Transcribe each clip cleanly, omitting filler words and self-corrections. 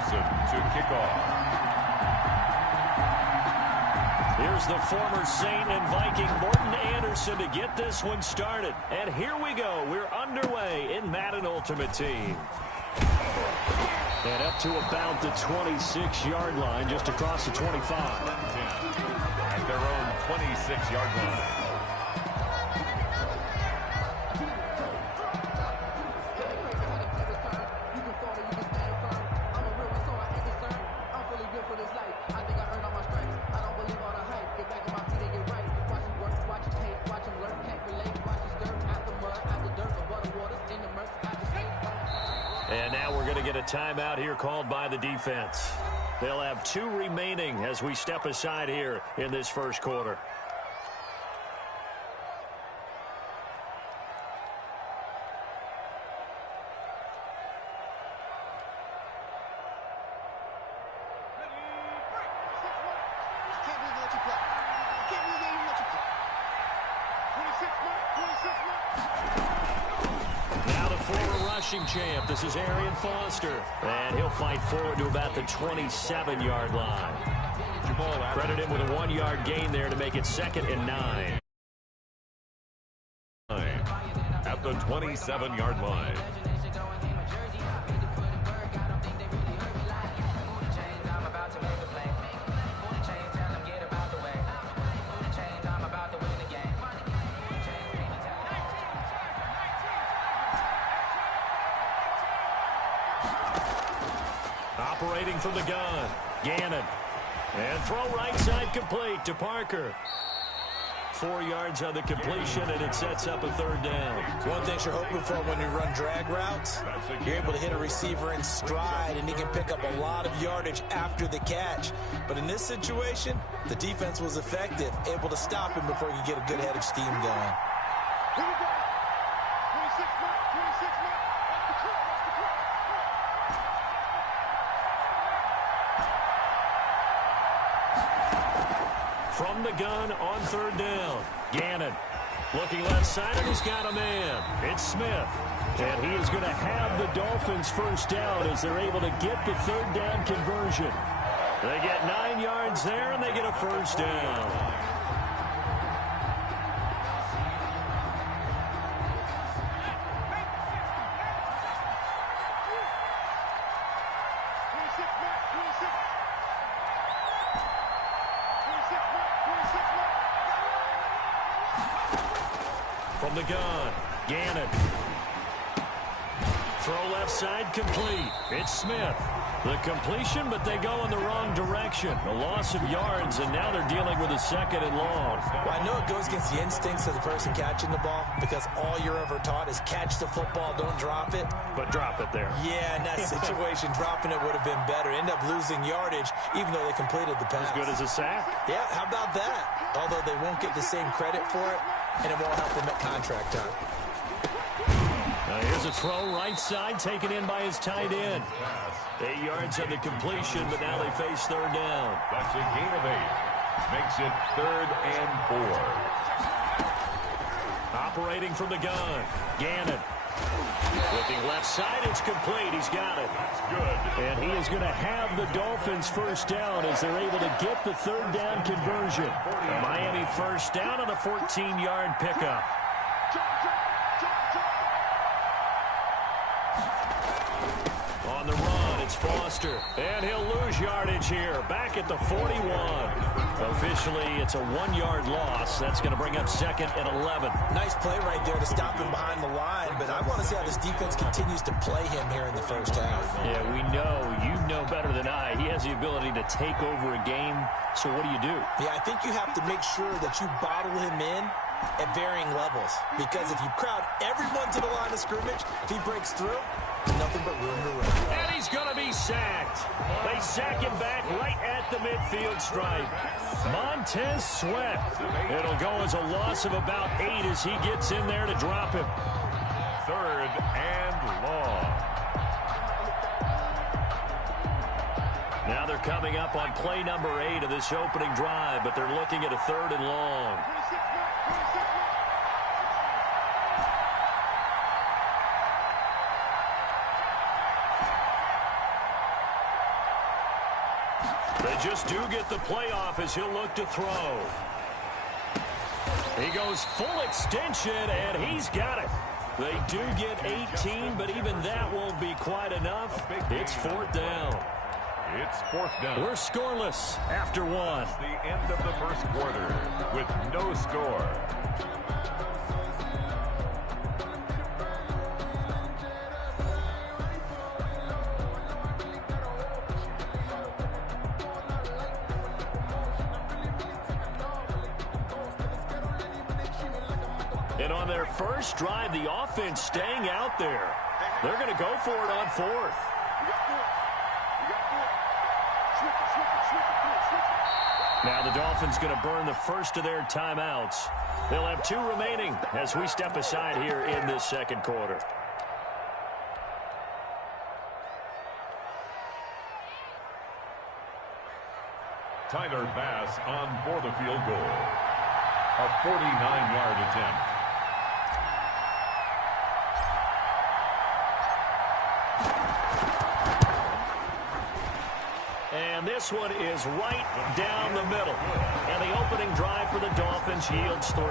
Anderson to kick off. Here's the former Saint and Viking Morten Andersen to get this one started. And here we go. We're underway in Madden Ultimate Team. And up to about the 26-yard line, just across the 25. At their own 26-yard line. And now we're going to get a timeout here called by the defense. They'll have 2 remaining as we step aside here in this first quarter. Champ. This is Arian Foster, and he'll fight forward to about the 27-yard line. Credit him with a 1-yard gain there to make it 2nd and 9. At the 27-yard line. Operating from the gun, Gannon. And throw right side complete to Parker. 4 yards on the completion, and it sets up a 3rd down. One thing you're hoping for when you run drag routes, you're able to hit a receiver in stride, and he can pick up a lot of yardage after the catch. But in this situation, the defense was effective, able to stop him before he could get a good head of steam going. Here we go. 26 minutes. From the gun on 3rd down, Gannon looking left side, and he's got a man. It's Smith, and he is going to have the Dolphins first down as they're able to get the 3rd down conversion. They get 9 yards there, and they get a first down. From the gun, Gannon. Throw left side complete. It's Smith. The completion, but they go in the wrong direction. A loss of yards, and now they're dealing with a 2nd and long. Well, I know it goes against the instincts of the person catching the ball because all you're ever taught is catch the football, don't drop it. But drop it there. Yeah, in that situation, dropping it would have been better. End up losing yardage, even though they completed the pass. As good as a sack. Yeah, how about that? Although they won't get the same credit for it, and it won't help them at contract time. Here's a throw right side taken in by his tight end. 8 yards on the completion, but now they face 3rd down. That's a gain of 8. Makes it 3rd and 4. Operating from the gun, Gannon. Looking left side, it's complete. He's got it. That's good. And he is going to have the Dolphins first down as they're able to get the 3rd down conversion. Miami first down on the 14-yard pickup. On the run, it's Foster. And he'll lose yardage here. Back at the 41. Officially, it's a 1-yard loss. That's going to bring up 2nd and 11. Nice play right there to stop him behind the line, but I want to see how this defense continues to play him here in the first half. Yeah, we know. You know better than I. He has the ability to take over a game. So what do you do? Yeah, I think you have to make sure that you bottle him in at varying levels, because if you crowd everyone to the line of scrimmage, if he breaks through, nothing but room to run. And he's going to be sacked. They sack him back right at the midfield stripe. Montez Sweat. It'll go as a loss of about 8 as he gets in there to drop him. 3rd and long. Now they're coming up on play number 8 of this opening drive, but they're looking at a 3rd and long. They just do get the playoff as he'll look to throw. He goes full extension, and he's got it. They do get 18, but even that won't be quite enough. It's fourth down. It's fourth down. We're scoreless after one. It's the end of the first quarter with no score. And on their first drive, the offense staying out there. They're going to go for it on fourth. Now the Dolphins going to burn the first of their timeouts. They'll have 2 remaining as we step aside here in this second quarter. Tyler Bass on for the field goal. A 49-yard attempt. And this one is right down the middle. And the opening drive for the Dolphins yields 3.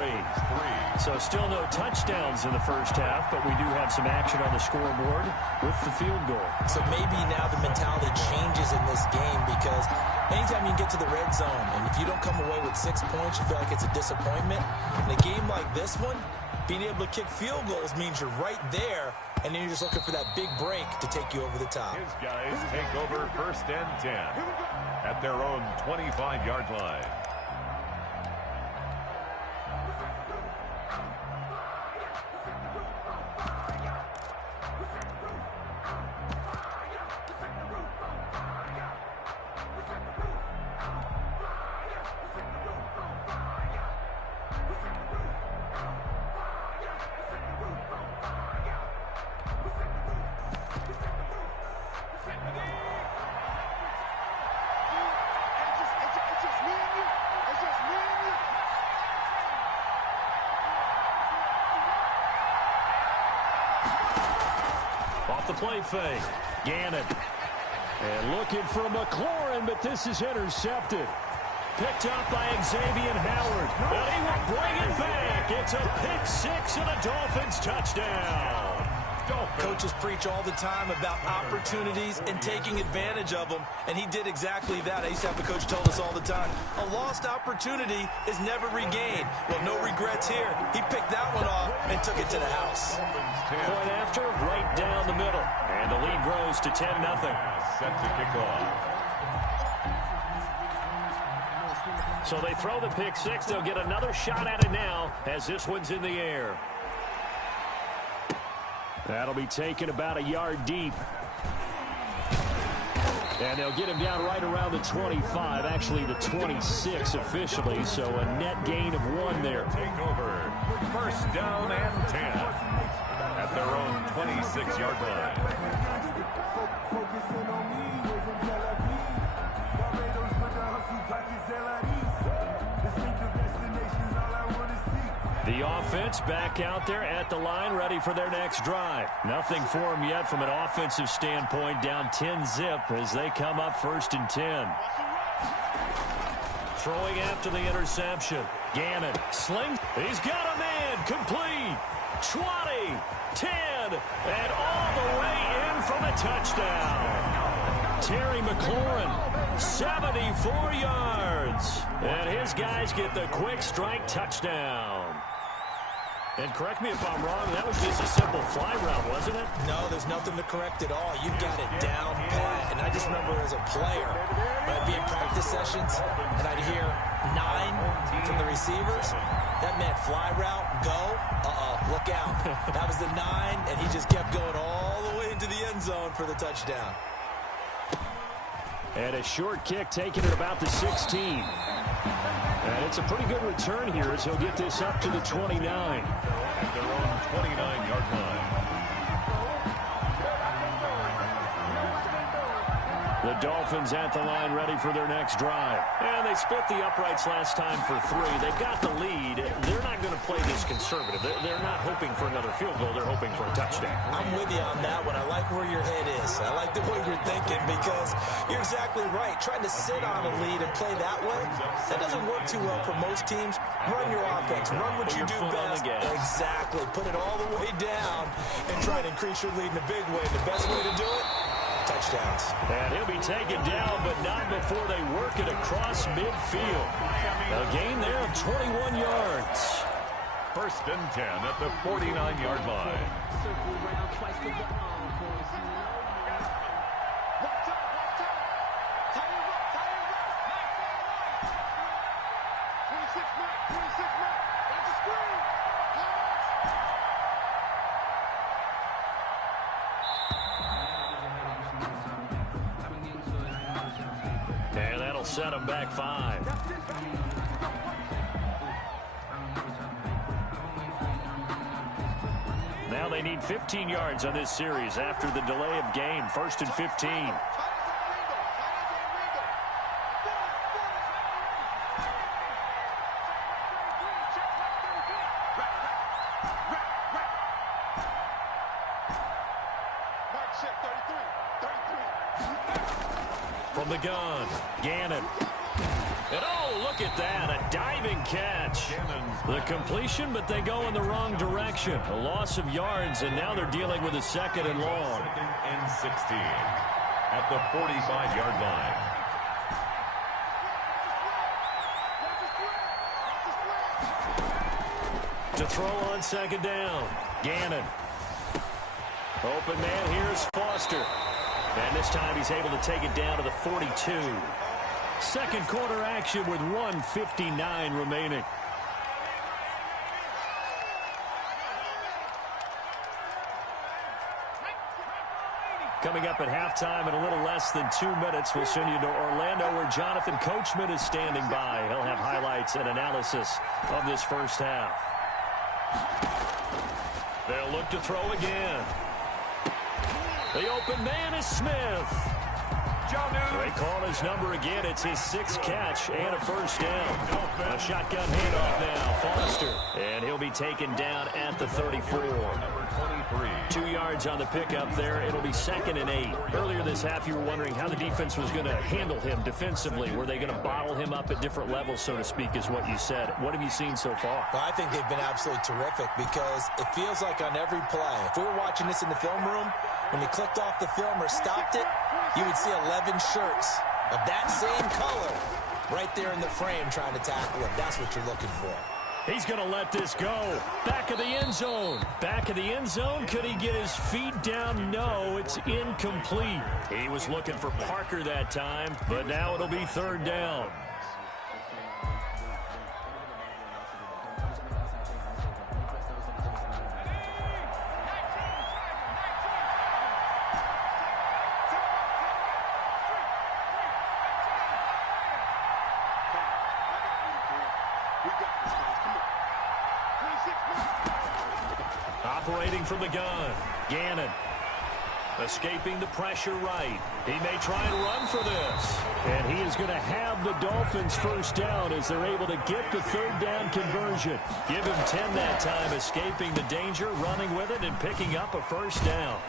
So still no touchdowns in the first half, but we do have some action on the scoreboard with the field goal. So maybe now the mentality changes in this game because anytime you get to the red zone and if you don't come away with 6 points, you feel like it's a disappointment. In a game like this one, being able to kick field goals means you're right there, and then you're just looking for that big break to take you over the top. His guys take over first and 10 at their own 25-yard line. Off the play fake. Gannon. And looking for McLaurin, but this is intercepted. Picked up by Xavier Howard. And he will bring it back. It's a pick 6 and a Dolphins touchdown. Coaches preach all the time about opportunities and taking advantage of them, and he did exactly that. I used to have a coach told us all the time, a lost opportunity is never regained. Well, no regrets here. He picked that one off and took it to the house. Point after, right down the middle. And the lead grows to 10-0. Set to kick off. So they throw the pick 6. They'll get another shot at it now as this one's in the air. That'll be taken about a yard deep. And they'll get him down right around the 25, actually the 26 officially, so a net gain of 1 there. Take over. First down and 10 at their own 26-yard line. The offense back out there at the line, ready for their next drive. Nothing for them yet from an offensive standpoint, down 10-zip as they come up first and 10. Throwing after the interception. Gannon slings. He's got a man. Complete. 20, 10, and all the way in for the touchdown. Terry McLaurin, 74 yards. And his guys get the quick strike touchdown. And correct me if I'm wrong, that was just a simple fly route, wasn't it? No, there's nothing to correct at all. You got it down pat. And I just remember as a player, when I'd be in practice sessions, and I'd hear 9 from the receivers. That meant fly route, go, look out. That was the 9, and he just kept going all the way into the end zone for the touchdown. And a short kick taken at about the 16. And it's a pretty good return here as he'll get this up to the 29. At their own 29-yard line. The Dolphins at the line ready for their next drive. And they split the uprights last time for 3. They've got the lead. They're not going to play this conservative. They're not hoping for another field goal. They're hoping for a touchdown. I'm with you on that one. I like where your head is. I like the way you're thinking because you're exactly right. Trying to sit on a lead and play that way, that doesn't work too well for most teams. Run your offense. Run what you do best. Exactly. Put it all the way down and try to increase your lead in a big way. The best way to do it, touchdowns. And he'll be taken down, but not before they work it across midfield. A gain there of 21 yards. 1st and 10 at the 49-yard line. And that'll set them back 5. Now they need 15 yards on this series after the delay of game. 1st and 15. From the gun, Gannon. And oh, look at that, a diving catch. The completion, but they go in the wrong direction. A loss of yards, and now they're dealing with a 2nd and long. 2nd and 16 at the 45-yard line. To throw on 2nd down, Gannon. Open man, here's Foster. And this time he's able to take it down to the 42. 2nd quarter action with 1:59 remaining. Coming up at halftime in a little less than 2 minutes, we'll send you to Orlando where Jonathan Coachman is standing by. He'll have highlights and analysis of this first half. They'll look to throw again. The open man is Smith. They call his number again. It's his 6th catch and a 1st down. A shotgun handoff now. Foster. And he'll be taken down at the 34. 2 yards on the pickup there. It'll be 2nd and 8. Earlier this half, you were wondering how the defense was going to handle him defensively. Were they going to bottle him up at different levels, so to speak, is what you said. What have you seen so far? Well, I think they've been absolutely terrific because it feels like on every play, if we were watching this in the film room, when he clicked off the film or stopped it, you would see 11 shirts of that same color right there in the frame trying to tackle him. That's what you're looking for. He's going to let this go. Back of the end zone. Back of the end zone. Could he get his feet down? No, it's incomplete. He was looking for Parker that time, but now it'll be 3rd down. Operating from the gun, Gannon. Escaping the pressure right. He may try and run for this. And he is going to have the Dolphins 1st down as they're able to get the 3rd down conversion. Give him 10 that time, escaping the danger, running with it, and picking up a 1st down.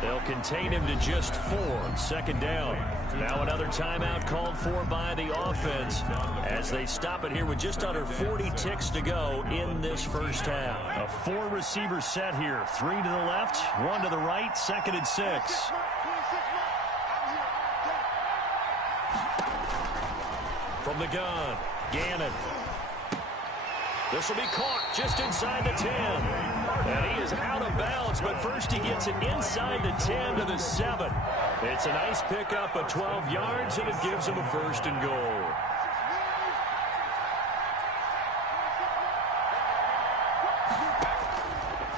They'll contain him to just 4. 2nd down. Now another timeout called for by the offense as they stop it here with just under 40 ticks to go in this first half. A 4-receiver set here. 3 to the left, 1 to the right, 2nd and 6. From the gun, Gannon. This will be caught just inside the 10. And he is out of bounds, but first he gets it inside the 10 to the 7. It's a nice pickup of 12 yards, and it gives him a 1st and goal.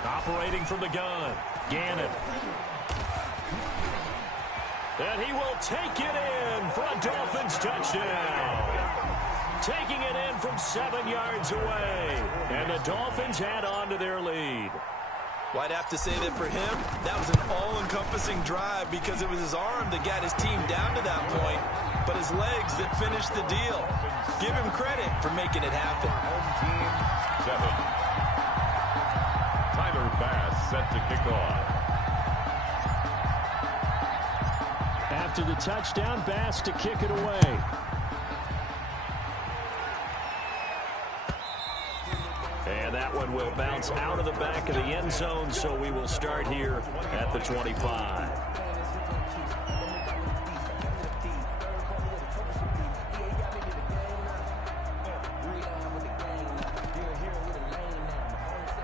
Operating from the gun, Gannon. And he will take it in for a Dolphins touchdown. Taking it in from 7 yards away. And the Dolphins add on to their lead. Well, I'd have to say that for him, that was an all-encompassing drive because it was his arm that got his team down to that point, but his legs that finished the deal. Give him credit for making it happen. Home team 7. Tyler Bass set to kick off. After the touchdown, Bass to kick it away. And that one will bounce out of the back of the end zone, so we will start here at the 25.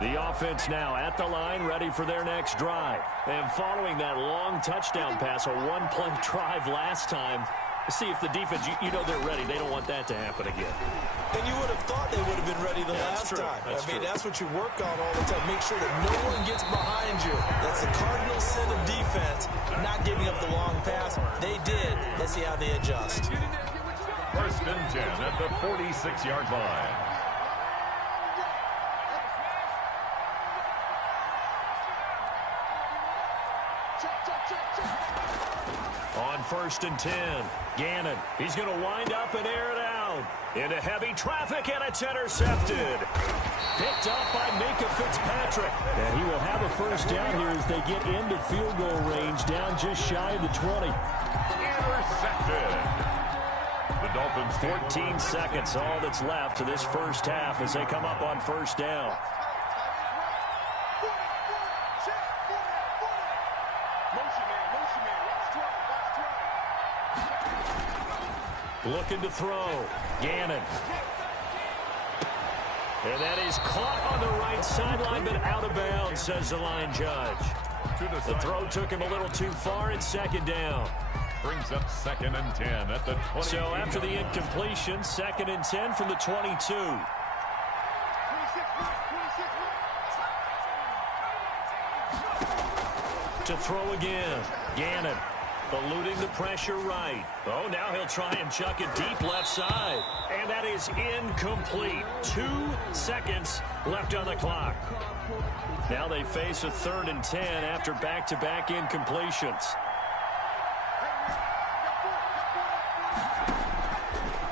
The offense now at the line, ready for their next drive. And following that long touchdown pass, a one-play drive last time, see if the defense, you know they're ready. They don't want that to happen again. And you would have thought they would have been ready the last time. That's what you work on all the time. Make sure that no one gets behind you. That's the cardinal sin of defense, not giving up the long pass. They did. Let's see how they adjust. 1st and 10 at the 46-yard line. On 1st and 10, Gannon. He's going to wind up and air it out. Into heavy traffic, and it's intercepted. Picked up by Minka Fitzpatrick. And he will have a first down here as they get into field goal range, down just shy of the 20. Intercepted. The Dolphins 14 seconds, all that's left to this first half as they come up on first down. Looking to throw. Gannon. And that is caught on the right sideline, but out of bounds, says the line judge. The throw took him a little too far. It's 2nd down. brings up 2nd and 10 at the 20. So after the incompletion, 2nd and 10 from the 22. To throw again. Gannon eluding the pressure right. Oh, now he'll try and chuck it deep left side. And that is incomplete. 2 seconds left on the clock. Now they face a 3rd and 10 after back-to-back incompletions.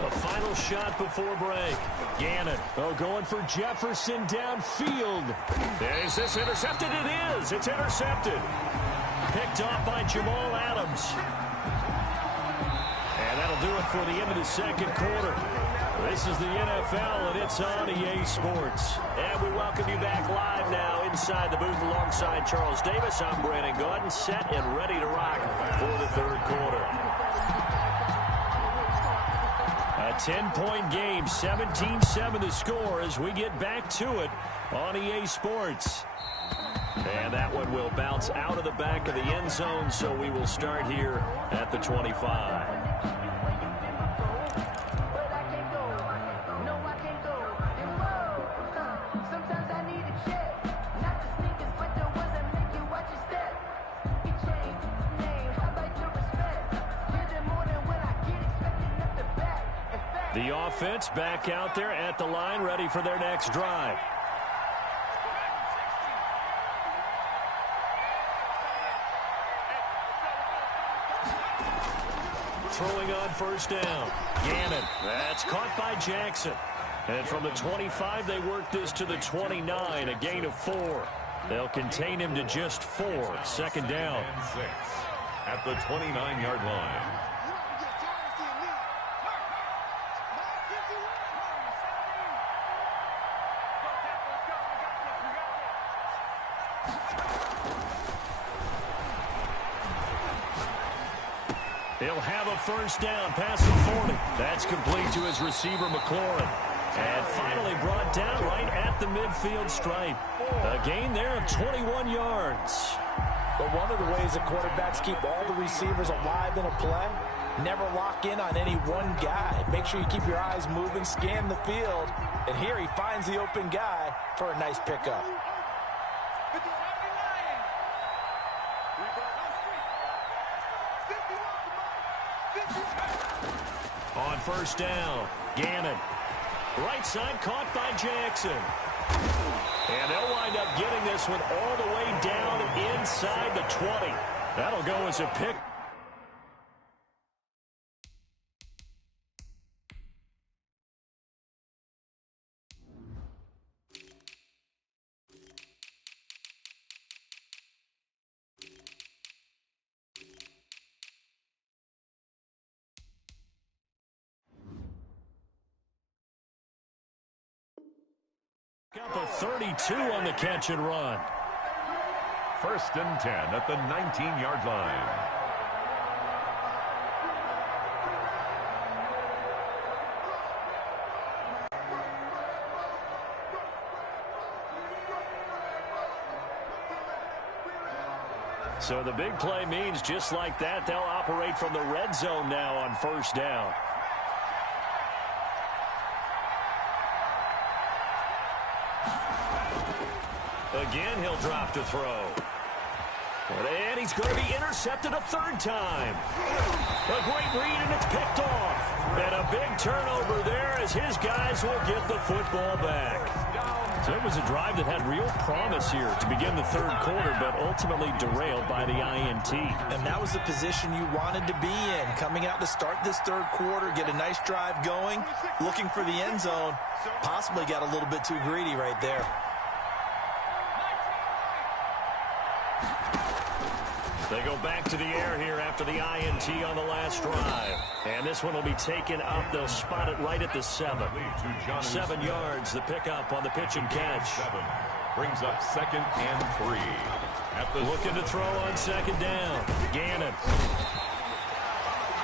A final shot before break. Gannon, going for Jefferson downfield. Is this intercepted? It is. It's intercepted. Picked off by Jamal Adams. And that'll do it for the end of the 2nd quarter. This is the NFL, and it's on EA Sports. And we welcome you back live now inside the booth alongside Charles Davis. I'm Brandon Gordon, set and ready to rock for the 3rd quarter. A 10-point game, 17-7 the score as we get back to it on EA Sports. And that one will bounce out of the back of the end zone, so we will start here at the 25. The offense back out there at the line, ready for their next drive. Throwing on 1st down. Gannon. That's caught by Jackson. And from the 25, they work this to the 29, a gain of 4. They'll contain him to just 4. 2nd down. And 6 at the 29-yard line. He'll have a 1st down past the 40. That's complete to his receiver, McLaurin. And finally brought down right at the midfield stripe. A gain there of 21 yards. But one of the ways that quarterbacks keep all the receivers alive in a play, never lock in on any one guy. Make sure you keep your eyes moving, scan the field. And here he finds the open guy for a nice pickup. On 1st down, Gannon. Right side caught by Jackson. And they'll wind up getting this one all the way down inside the 20. That'll go as a pick. Up a 32 on the catch and run. 1st and 10 at the 19-yard line. So the big play means just like that, they'll operate from the red zone now on 1st down. Again, he'll drop to throw. And he's going to be intercepted a 3rd time. A great read, and it's picked off. And a big turnover there as his guys will get the football back. So it was a drive that had real promise here to begin the 3rd quarter, but ultimately derailed by the INT. And that was the position you wanted to be in. Coming out to start this 3rd quarter, get a nice drive going, looking for the end zone. Possibly got a little bit too greedy right there. They go back to the air here after the INT on the last drive. And this one will be taken up. They'll spot it right at the 7. 7 yards, the pickup on the pitch and catch. 7 brings up 2nd and 3. Looking to throw on 2nd down. Gannon.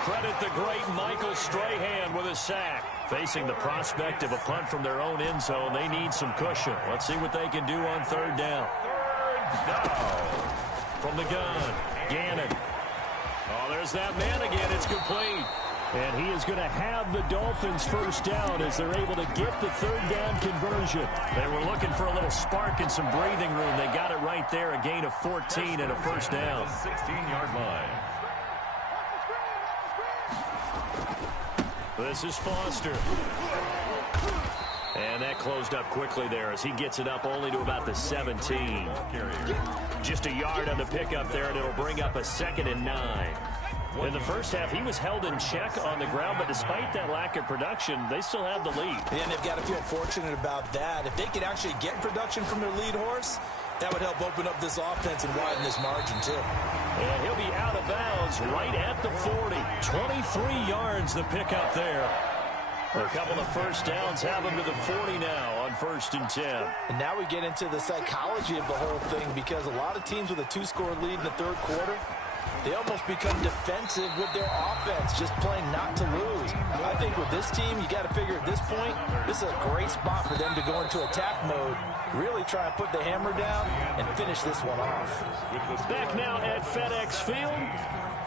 Credit the great Michael Strahan with a sack. Facing the prospect of a punt from their own end zone, they need some cushion. Let's see what they can do on 3rd down. 3rd down. From the gun, Gannon. Oh, there's that man again. It's complete. And he is going to have the Dolphins 1st down as they're able to get the 3rd down conversion. They were looking for a little spark and some breathing room. They got it right there, a gain of 14 and a 1st down. 16-yard line. This is Foster. And that closed up quickly there as he gets it up only to about the 17. Just a yard on the pickup there, and it'll bring up a 2nd and 9. In the first half, he was held in check on the ground, but despite that lack of production, they still have the lead. And they've got to feel fortunate about that. If they could actually get production from their lead horse, that would help open up this offense and widen this margin, too. And he'll be out of bounds right at the 40. 23 yards the pickup there. A couple of 1st downs have him to the 40 now on 1st and 10. And now we get into the psychology of the whole thing, because a lot of teams with a 2-score lead in the 3rd quarter, they almost become defensive with their offense, just playing not to lose. I think with this team, you got to figure at this point, this is a great spot for them to go into attack mode, really try and put the hammer down and finish this one off. Back now at FedEx Field.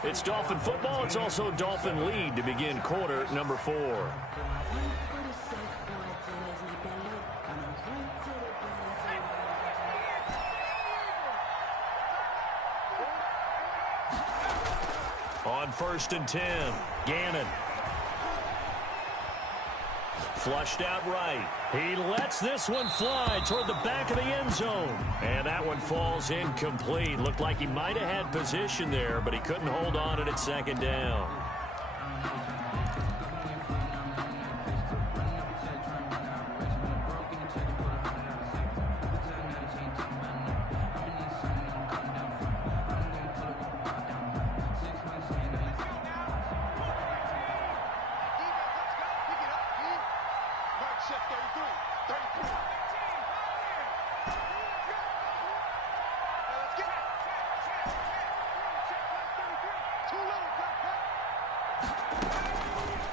It's Dolphin football. It's also Dolphin lead to begin quarter number 4. On 1st and 10, Gannon. Flushed out right. He lets this one fly toward the back of the end zone. And that one falls incomplete. Looked like he might have had position there, but he couldn't hold on it at 2nd down.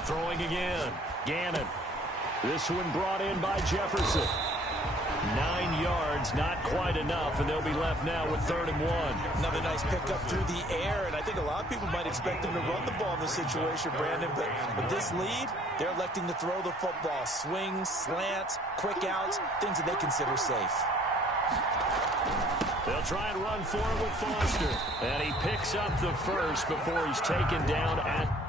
Throwing again. Gannon. This one brought in by Jefferson. 9 yards, not quite enough, and they'll be left now with 3rd and 1. Another nice pickup through the air, and I think a lot of people might expect them to run the ball in this situation, Brandon, but with this lead, they're electing to throw the football. Swings, slants, quick outs, things that they consider safe. They'll try and run for it with Foster, and he picks up the first before he's taken down at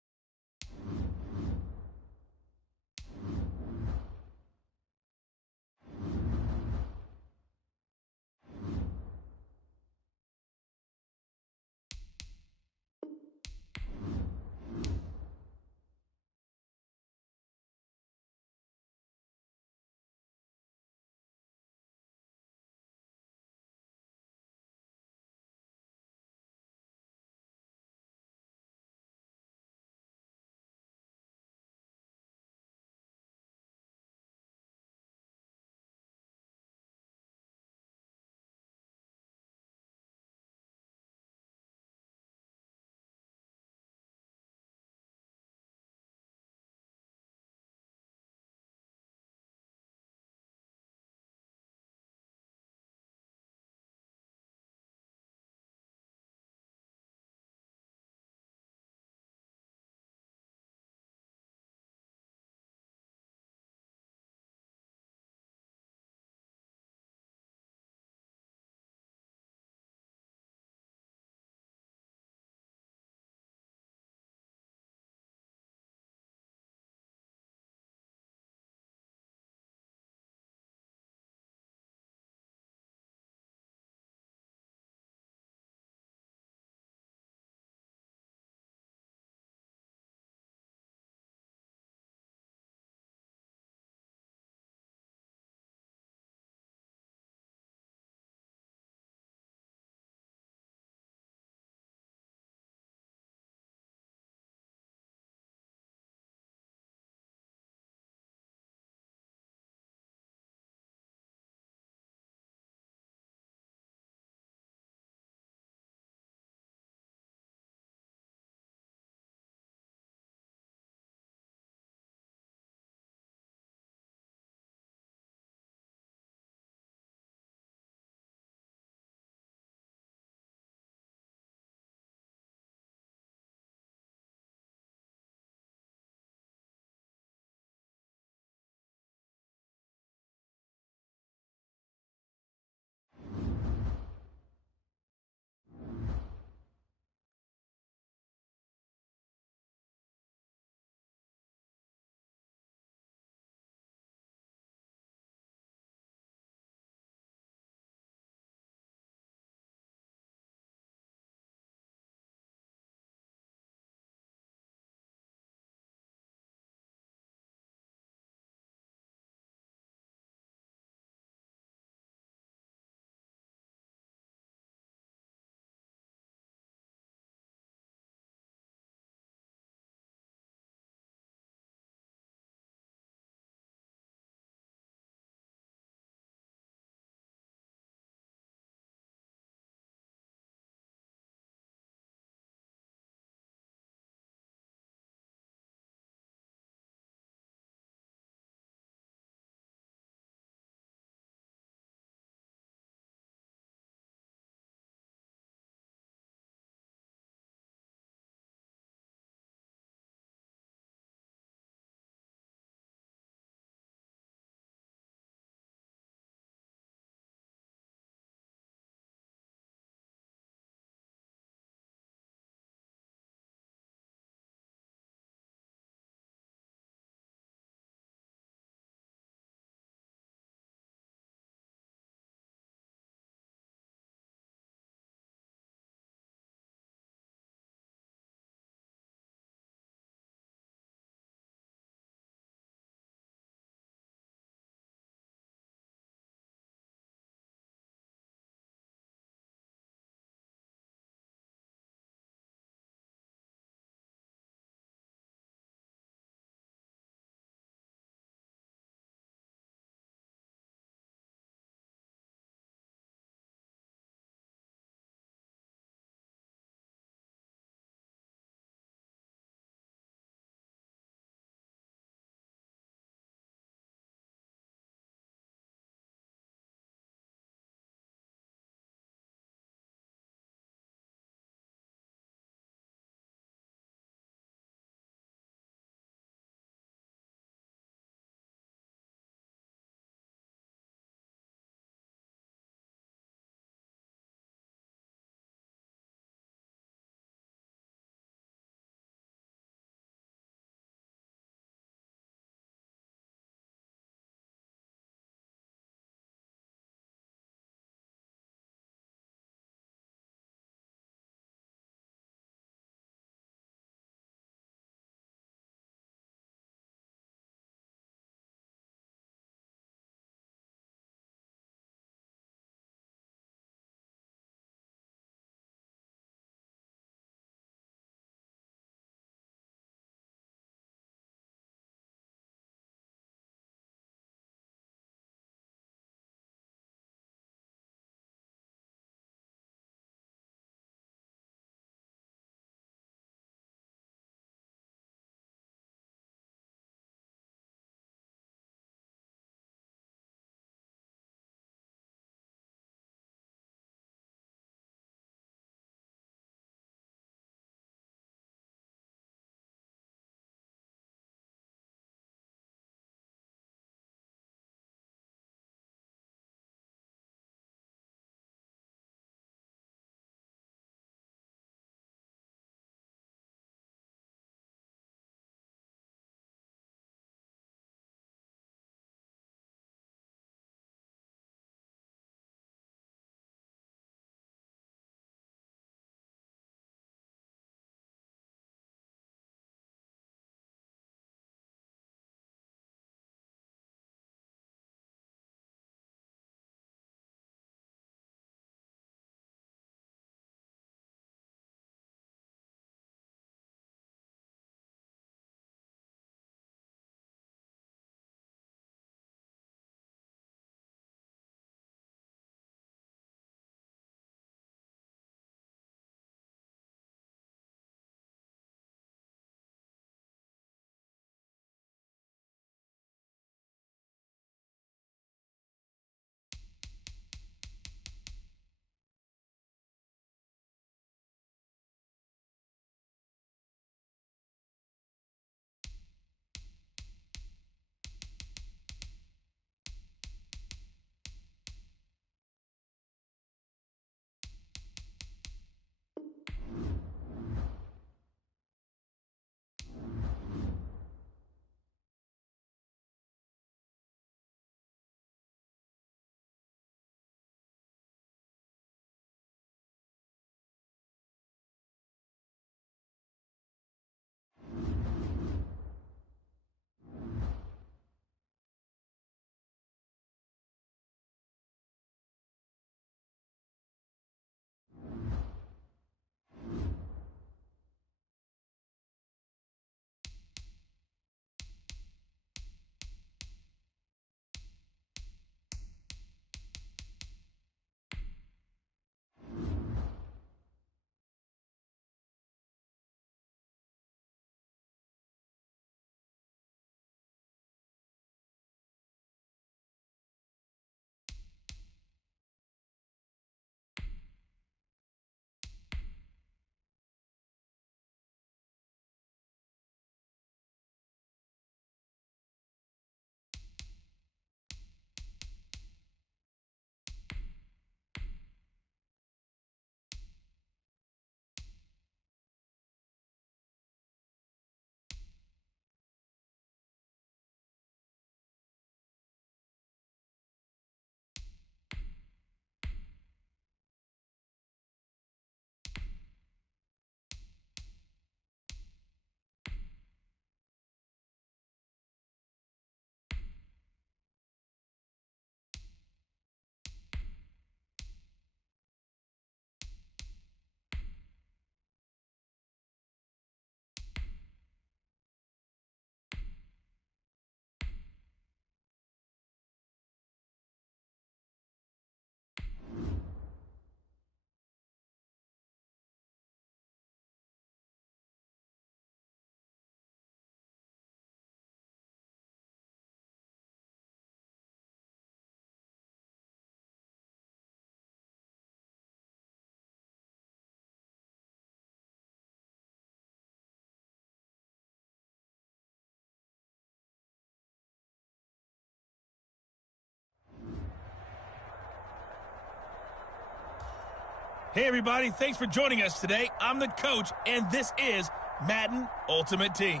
Hey, everybody. Thanks for joining us today. I'm the coach, and this is Madden Ultimate Team.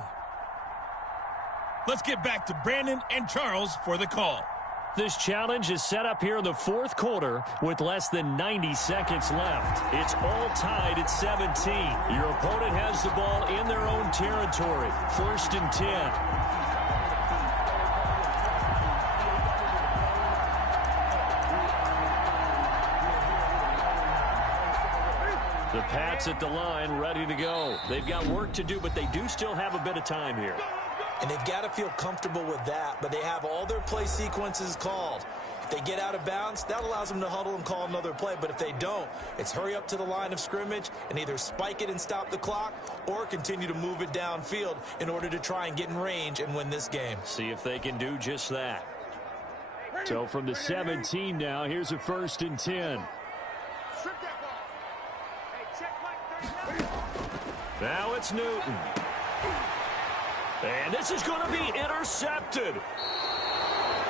Let's get back to Brandon and Charles for the call. This challenge is set up here in the fourth quarter with less than 90 seconds left. It's all tied at 17. Your opponent has the ball in their own territory. 1st and 10. The Pats at the line, ready to go. They've got work to do, but they do still have a bit of time here. And they've got to feel comfortable with that, but they have all their play sequences called. If they get out of bounds, that allows them to huddle and call another play. But if they don't, it's hurry up to the line of scrimmage and either spike it and stop the clock or continue to move it downfield in order to try and get in range and win this game. See if they can do just that. So from the 17 now, here's a 1st and 10. Now it's Newton. And this is going to be intercepted.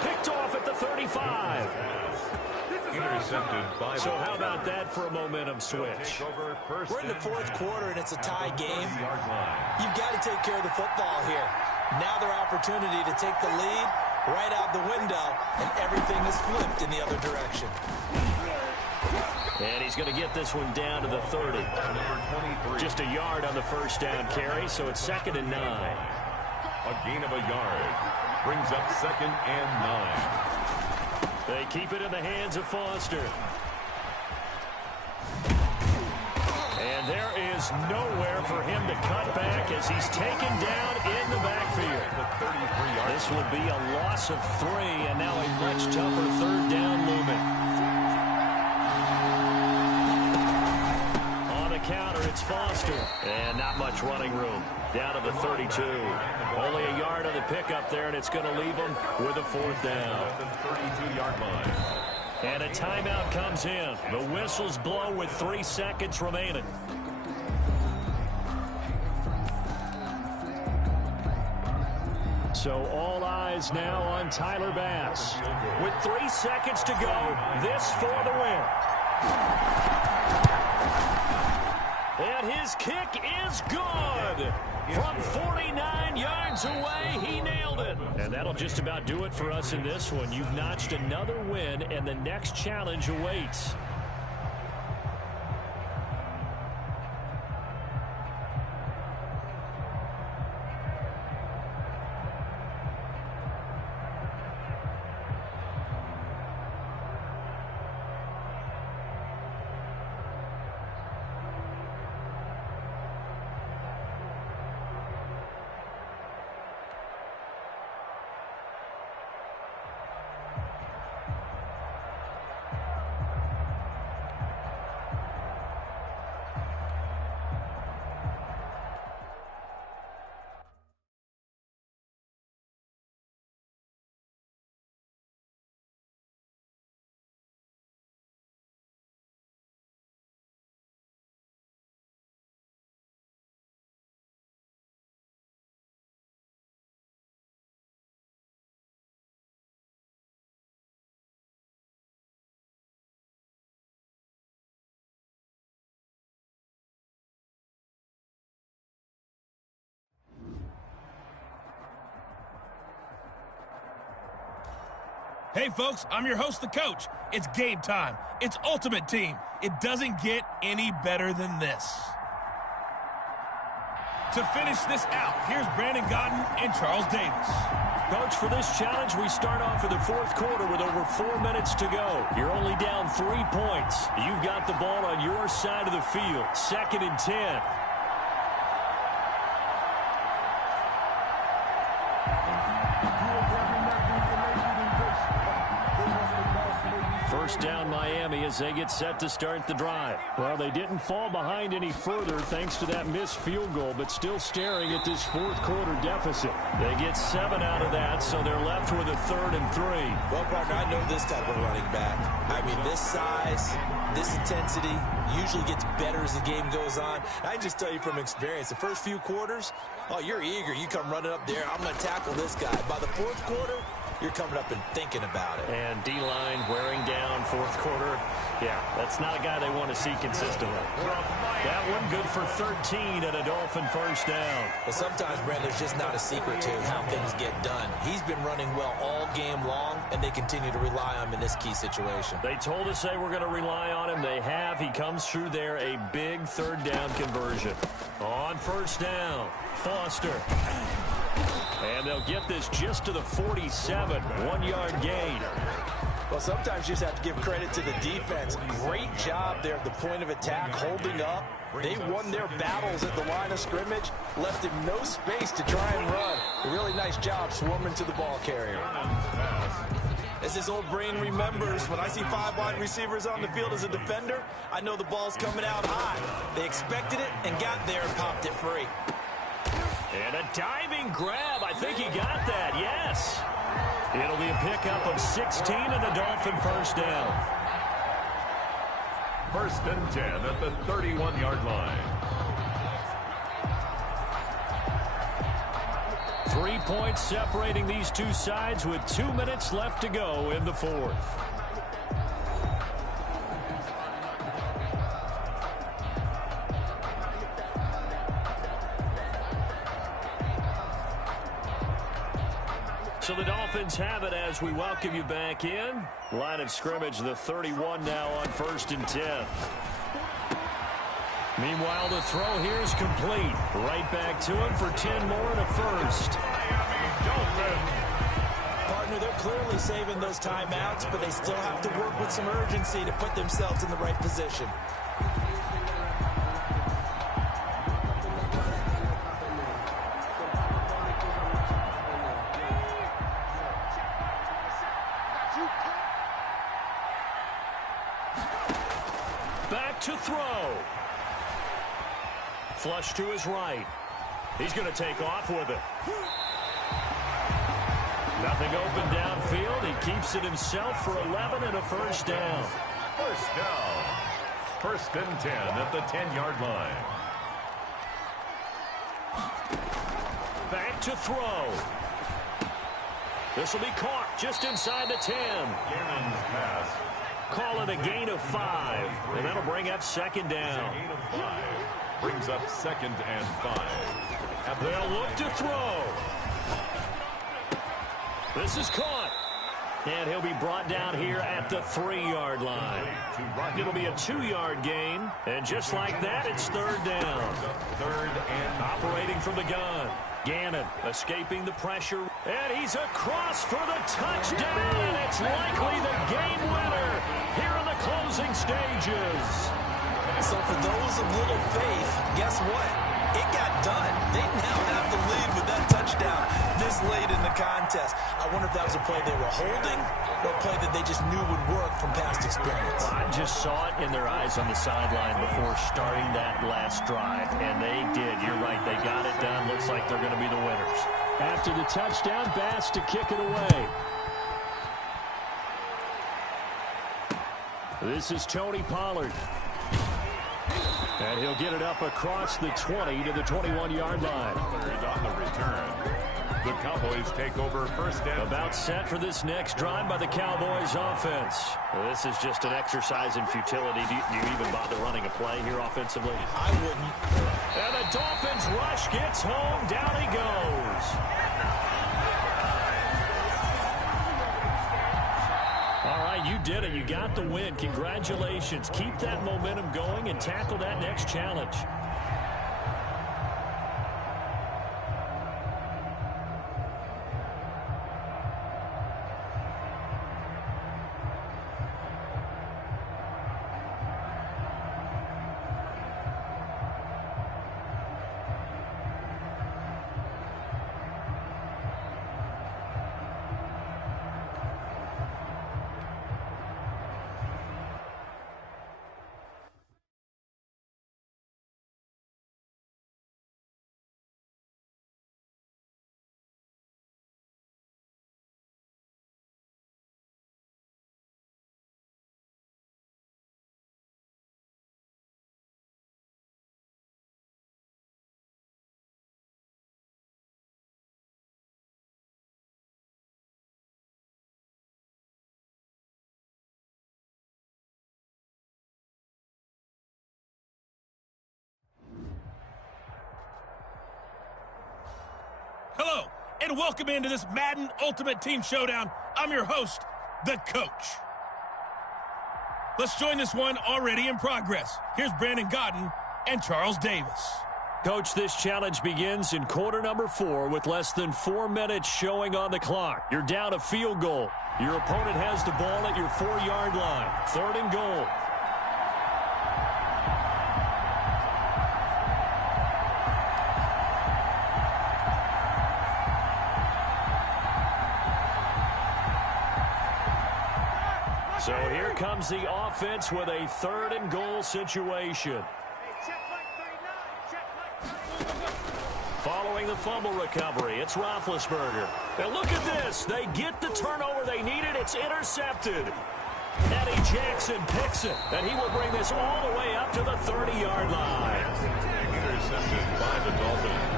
Picked off at the 35. Intercepted by So how about that for a momentum switch? We're in the fourth quarter, and it's a tie game. You've got to take care of the football here. Now their opportunity to take the lead right out the window, and everything is flipped in the other direction. And he's going to get this one down to the 30. Just a yard on the first down carry, so it's 2nd and 9. A gain of a yard. Brings up 2nd and 9. They keep it in the hands of Foster. And there is nowhere for him to cut back as he's taken down in the backfield. This will be a loss of 3, and now a much tougher 3rd down looming. Counter, it's Foster. And not much running room. Down to the 32. Only a yard on the pickup there, and it's going to leave them with a 4th down. 32-yard line. And a timeout comes in. The whistles blow with 3 seconds remaining. So all eyes now on Tyler Bass. With 3 seconds to go, this for the win. And his kick is good. From 49 yards away, he nailed it. And that'll just about do it for us in this one. You've notched another win, and the next challenge awaits. Hey, folks, I'm your host, the coach. It's game time. It's Ultimate Team. It doesn't get any better than this. To finish this out, here's Brandon Godden and Charles Davis. Coach, for this challenge, we start off in the fourth quarter with over 4 minutes to go. You're only down 3 points. You've got the ball on your side of the field. 2nd and 10. First down Miami as they get set to start the drive. Well, they didn't fall behind any further thanks to that missed field goal, but still staring at this fourth quarter deficit. They get 7 out of that, so they're left with a 3rd and 3. Well, partner, I know this type of running back. I mean, this size, this intensity usually gets better as the game goes on. I can just tell you from experience, the first few quarters, oh, you're eager. You come running up there. I'm going to tackle this guy. By the fourth quarter, you're coming up and thinking about it. And D-line wearing down fourth quarter. Yeah, that's not a guy they want to see consistently. That one good for 13 and a Dolphin first down. Well, sometimes, Brand, there's just not a secret to how things get done. He's been running well all game long, and they continue to rely on him in this key situation. They told us they were going to rely on him. They have. He comes through there, a big third down conversion. On first down, Foster. And they'll get this just to the 47, 1-yard gain. Well, sometimes you just have to give credit to the defense. Great job there at the point of attack, holding up. They won their battles at the line of scrimmage, left him no space to try and run. A really nice job swarming to the ball carrier. As his old brain remembers, when I see 5 wide receivers on the field as a defender, I know the ball's coming out high. They expected it and got there and popped it free. And a diving grab. I think he got that, yes. It'll be a pickup of 16 and a Dolphin first down. First and 10 at the 31-yard line. 3 points separating these two sides with 2 minutes left to go in the fourth. So the Dolphins have it as we welcome you back in. Line of scrimmage, the 31 now on first and 10. Meanwhile, the throw here is complete. Right back to him for 10 more and a first. Partner, they're clearly saving those timeouts, but they still have to work with some urgency to put themselves in the right position. Back to throw. Flush to his right. He's going to take off with it. Nothing open downfield. He keeps it himself for 11 and a first down. First down. First and 10 at the 10-yard line. Back to throw. This will be caught just inside the 10. Gannon's pass. Call it a gain of 5, and that'll bring up second down. Gain of 5 brings up second and 5. They'll look to throw. This is caught. And he'll be brought down here at the 3-yard line. It'll be a 2-yard gain. And just like that, it's third down. Third and operating from the gun. Gannon escaping the pressure. And he's across for the touchdown. And it's likely the game winner here in the closing stages. So for those of little faith, guess what? It got done. They now have the lead with that touchdown this late in the contest. I wonder if that was a play they were holding or a play that they just knew would work from past experience. I just saw it in their eyes on the sideline before starting that last drive, and they did. You're right. They got it done. Looks like they're going to be the winners. After the touchdown, Bass to kick it away. This is Tony Pollard. And he'll get it up across the 20 to the 21-yard line. on the return. The Cowboys take over first down. About set for this next drive by the Cowboys offense. This is just an exercise in futility. Do you even bother running a play here offensively? I wouldn't. And the Dolphins rush gets home. Down he goes. All right, you did it. You got the win. Congratulations. Keep that momentum going and tackle that next challenge. and welcome into this Madden Ultimate Team Showdown. I'm your host, the Coach. Let's join this one already in progress. Here's Brandon Godden and Charles Davis. Coach, this challenge begins in quarter number 4 with less than 4 minutes showing on the clock. You're down a field goal. Your opponent has the ball at your 4-yard line. 3rd and goal. So here comes the offense with a 3rd and goal situation. Following the fumble recovery, it's Roethlisberger. And look at this. They get the turnover they needed. It's intercepted. Eddie Jackson picks it, and he will bring this all the way up to the 30-yard line. Intercepted by the Dolphins.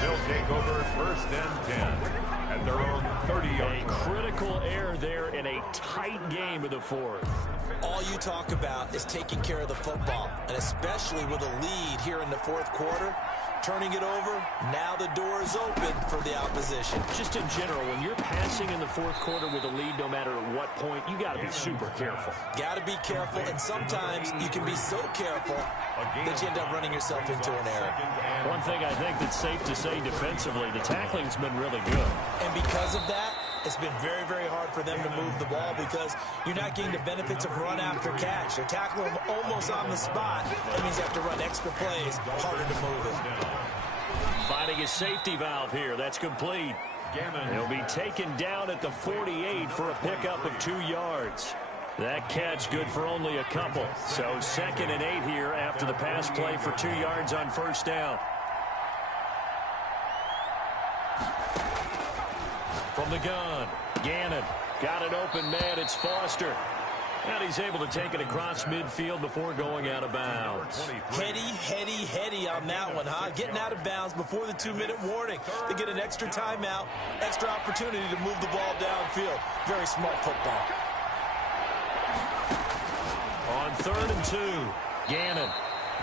They'll take over 1st and 10 at their own 30-yard line. A critical error there in a tight game of the 4th. All you talk about is taking care of the football, and especially with a lead here in the 4th quarter. Turning it over, now the door is open for the opposition. Just in general, when you're passing in the 4th quarter with a lead, no matter at what point, you got to be super careful. Got to be careful, and sometimes you can be so careful that you end up running yourself into an error. One thing I think that's safe to say defensively, the tackling's been really good. And because of that, it's been very, very hard for them to move the ball because you're not getting the benefits of run after catch. They're tackling them almost on the spot. That means you have to run extra plays, harder to move it. Finding a safety valve here. That's complete. He'll be taken down at the 48 for a pickup of 2 yards. That catch good for only a couple. So 2nd and 8 here after the pass play for 2 yards on 1st down. From the gun, Gannon got it open, man. It's Foster. And he's able to take it across midfield before going out of bounds. Heady on that one, huh? Getting out of bounds before the 2-minute warning. They get an extra timeout, extra opportunity to move the ball downfield. Very smart football. On 3rd and 2, Gannon.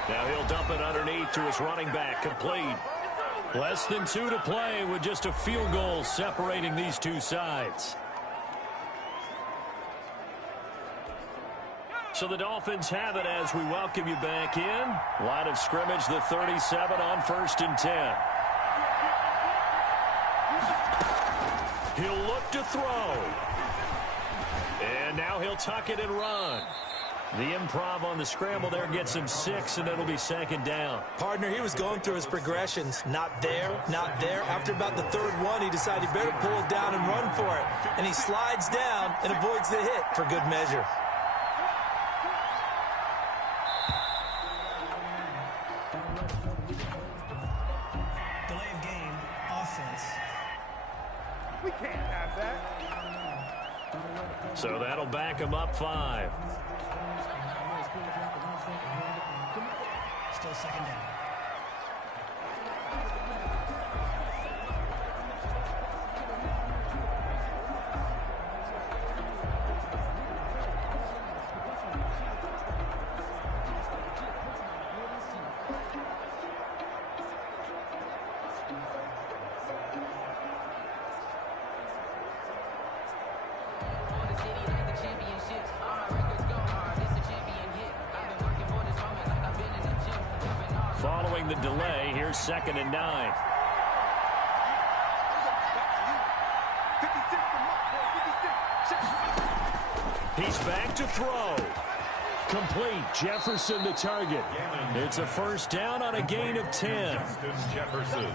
Now he'll dump it underneath to his running back, complete. Less than 2 to play with just a field goal separating these two sides. So the Dolphins have it as we welcome you back in. Line of scrimmage, the 37 on 1st and 10. He'll look to throw. And now he'll tuck it and run. The improv on the scramble there gets him 6, and it'll be 2nd down. Partner, he was going through his progressions. Not there, not there. After about the 3rd one, he decided he better pull it down and run for it. And he slides down and avoids the hit for good measure. Delay of game, offense. We can't have that. So that'll back him up 5. Still 2nd down. Following the delay, here's 2nd and 9. He's back to throw. Complete. Jefferson to target. It's a 1st down on a gain of 10. Jefferson.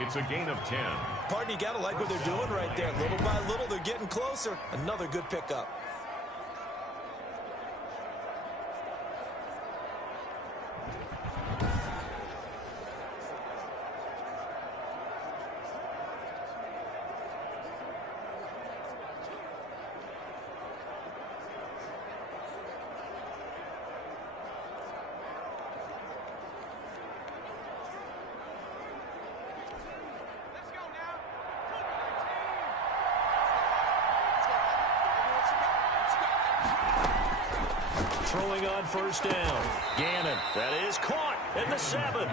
It's a gain of 10. Partner, you got to like what they're doing right there. Little by little, they're getting closer. Another good pickup. Throwing on 1st down. Gannon. That is caught at the 7.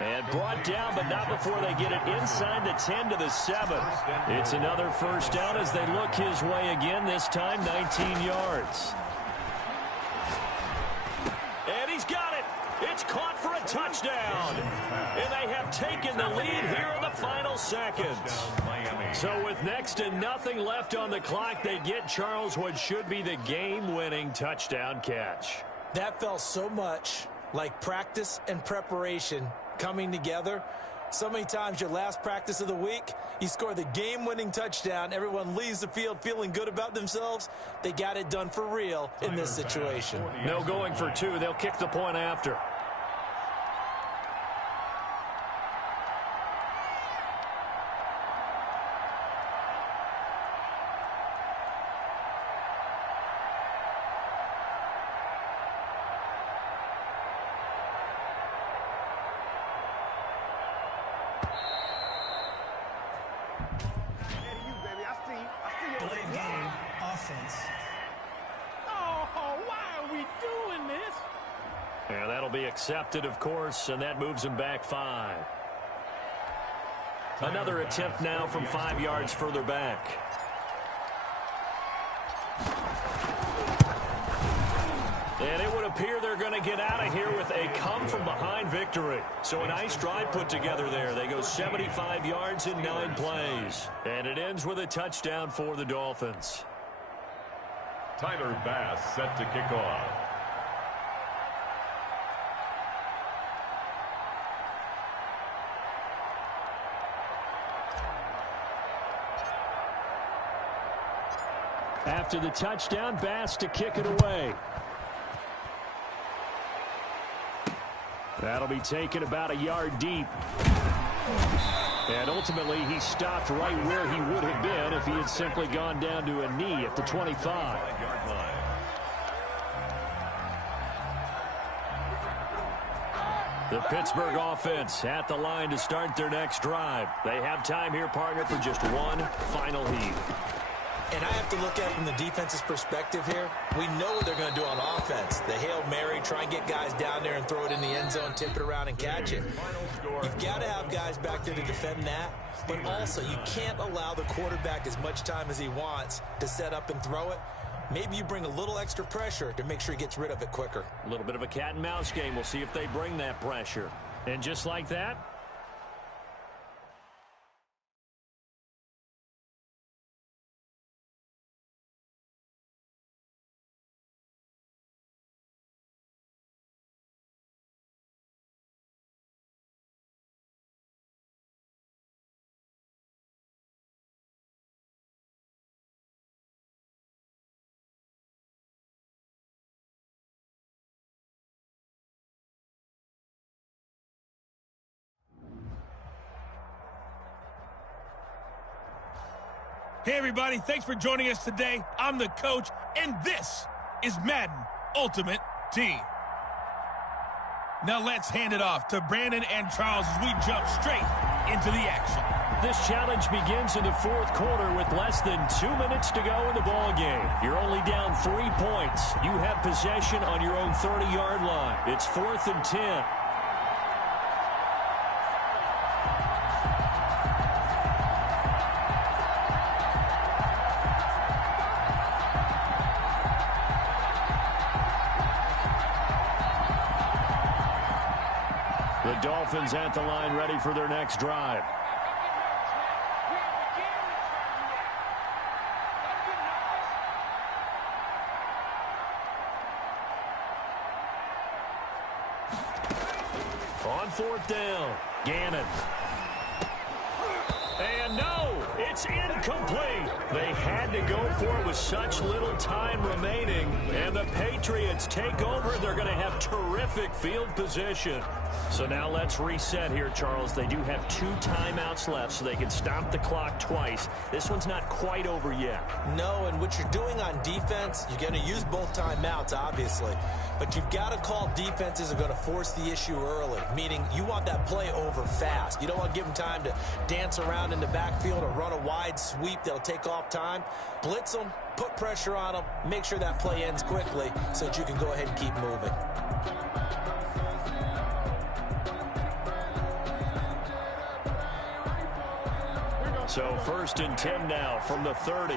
And brought down, but not before they get it inside the 10 to the 7. It's another first down as they look his way again, this time 19 yards. And he's got it. It's caught for a touchdown. And they have taken the lead here in the final seconds. So with next to nothing left on the clock, they get Charles what should be the game-winning touchdown catch. That felt so much like practice and preparation coming together. So many times your last practice of the week, you score the game-winning touchdown. Everyone leaves the field feeling good about themselves. They got it done for real in this situation. No going for two. They'll kick the point after. Delayed game, offense. Oh, why are we doing this? And that'll be accepted, of course, and that moves him back 5. Another attempt now from 5 yards further back. And it would appear they're going to get out of here with a come-from-behind victory. So a nice drive put together there. They go 75 yards in 9 plays. And it ends with a touchdown for the Dolphins. Tyler Bass set to kick off. After the touchdown, Bass to kick it away. That'll be taken about a yard deep. And ultimately, he stopped right where he would have been if he had simply gone down to a knee at the 25. The Pittsburgh offense at the line to start their next drive. They have time here, partner, for just one final heave. And I have to look at it from the defense's perspective here. We know what they're going to do on offense. The Hail Mary, try and get guys down there and throw it in the end zone, tip it around and catch it. You've got to have guys back there to defend that. But also, you can't allow the quarterback as much time as he wants to set up and throw it. Maybe you bring a little extra pressure to make sure he gets rid of it quicker. A little bit of a cat and mouse game. We'll see if they bring that pressure. And just like that, Hey, everybody. Thanks for joining us today. I'm the coach, and this is Madden Ultimate Team. Now let's hand it off to Brandon and Charles as we jump straight into the action. this challenge begins in the fourth quarter with less than 2 minutes to go in the ball game. You're only down 3 points. You have possession on your own 30-yard line. It's 4th and 10. The Dolphins at the line ready for their next drive. On 4th down, Gannon. And no, it's incomplete. They had to go for it with such little time remaining. And the Patriots take over. They're going to have terrific field position. So now let's reset here, Charles. They do have 2 timeouts left, so they can stop the clock twice. This one's not quite over yet. No, and what you're doing on defense, you're going to use both timeouts, obviously. But you've got to call defenses are going to force the issue early, meaning you want that play over fast. You don't want to give them time to dance around in the backfield or run a wide sweep that'll take off time. Blitz them, put pressure on them, make sure that play ends quickly so that you can go ahead and keep moving. So 1st and 10 now from the 30.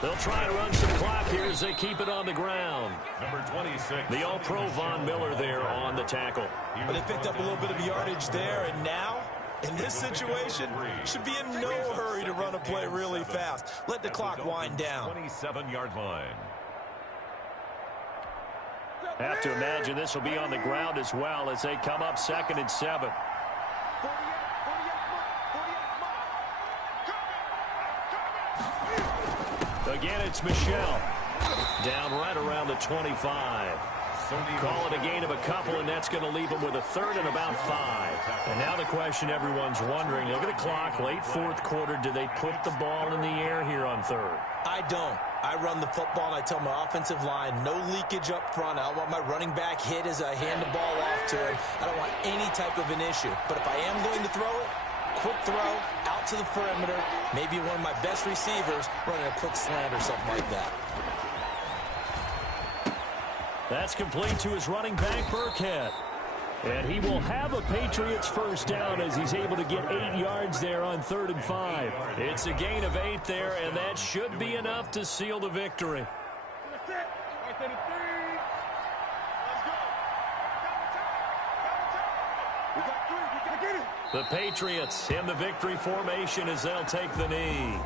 They'll try and run some clock here as they keep it on the ground. Number 26. The All-Pro Von Miller there on the tackle. But they picked up a little bit of yardage there, and now, in this situation, should be in no hurry to run a play really fast. Let the clock wind down. 27-yard line. Have to imagine this will be on the ground as well as they come up 2nd and 7. Again, it's Michelle. Down right around the 25. Call it a gain of a couple, and that's going to leave them with a 3rd and about 5. And now the question everyone's wondering, look at the clock, late 4th quarter, do they put the ball in the air here on 3rd? I don't. I run the football, and I tell my offensive line, no leakage up front. I don't want my running back hit as I hand the ball off to him. I don't want any type of an issue. But if I am going to throw it, quick throw, out to the perimeter, maybe one of my best receivers running a quick slant or something like that. That's complete to his running back, Burkhead. And he will have a Patriots first down as he's able to get 8 yards there on 3rd and 5. It's a gain of 8 there, and that should be enough to seal the victory. The Patriots in the victory formation as they'll take the knee.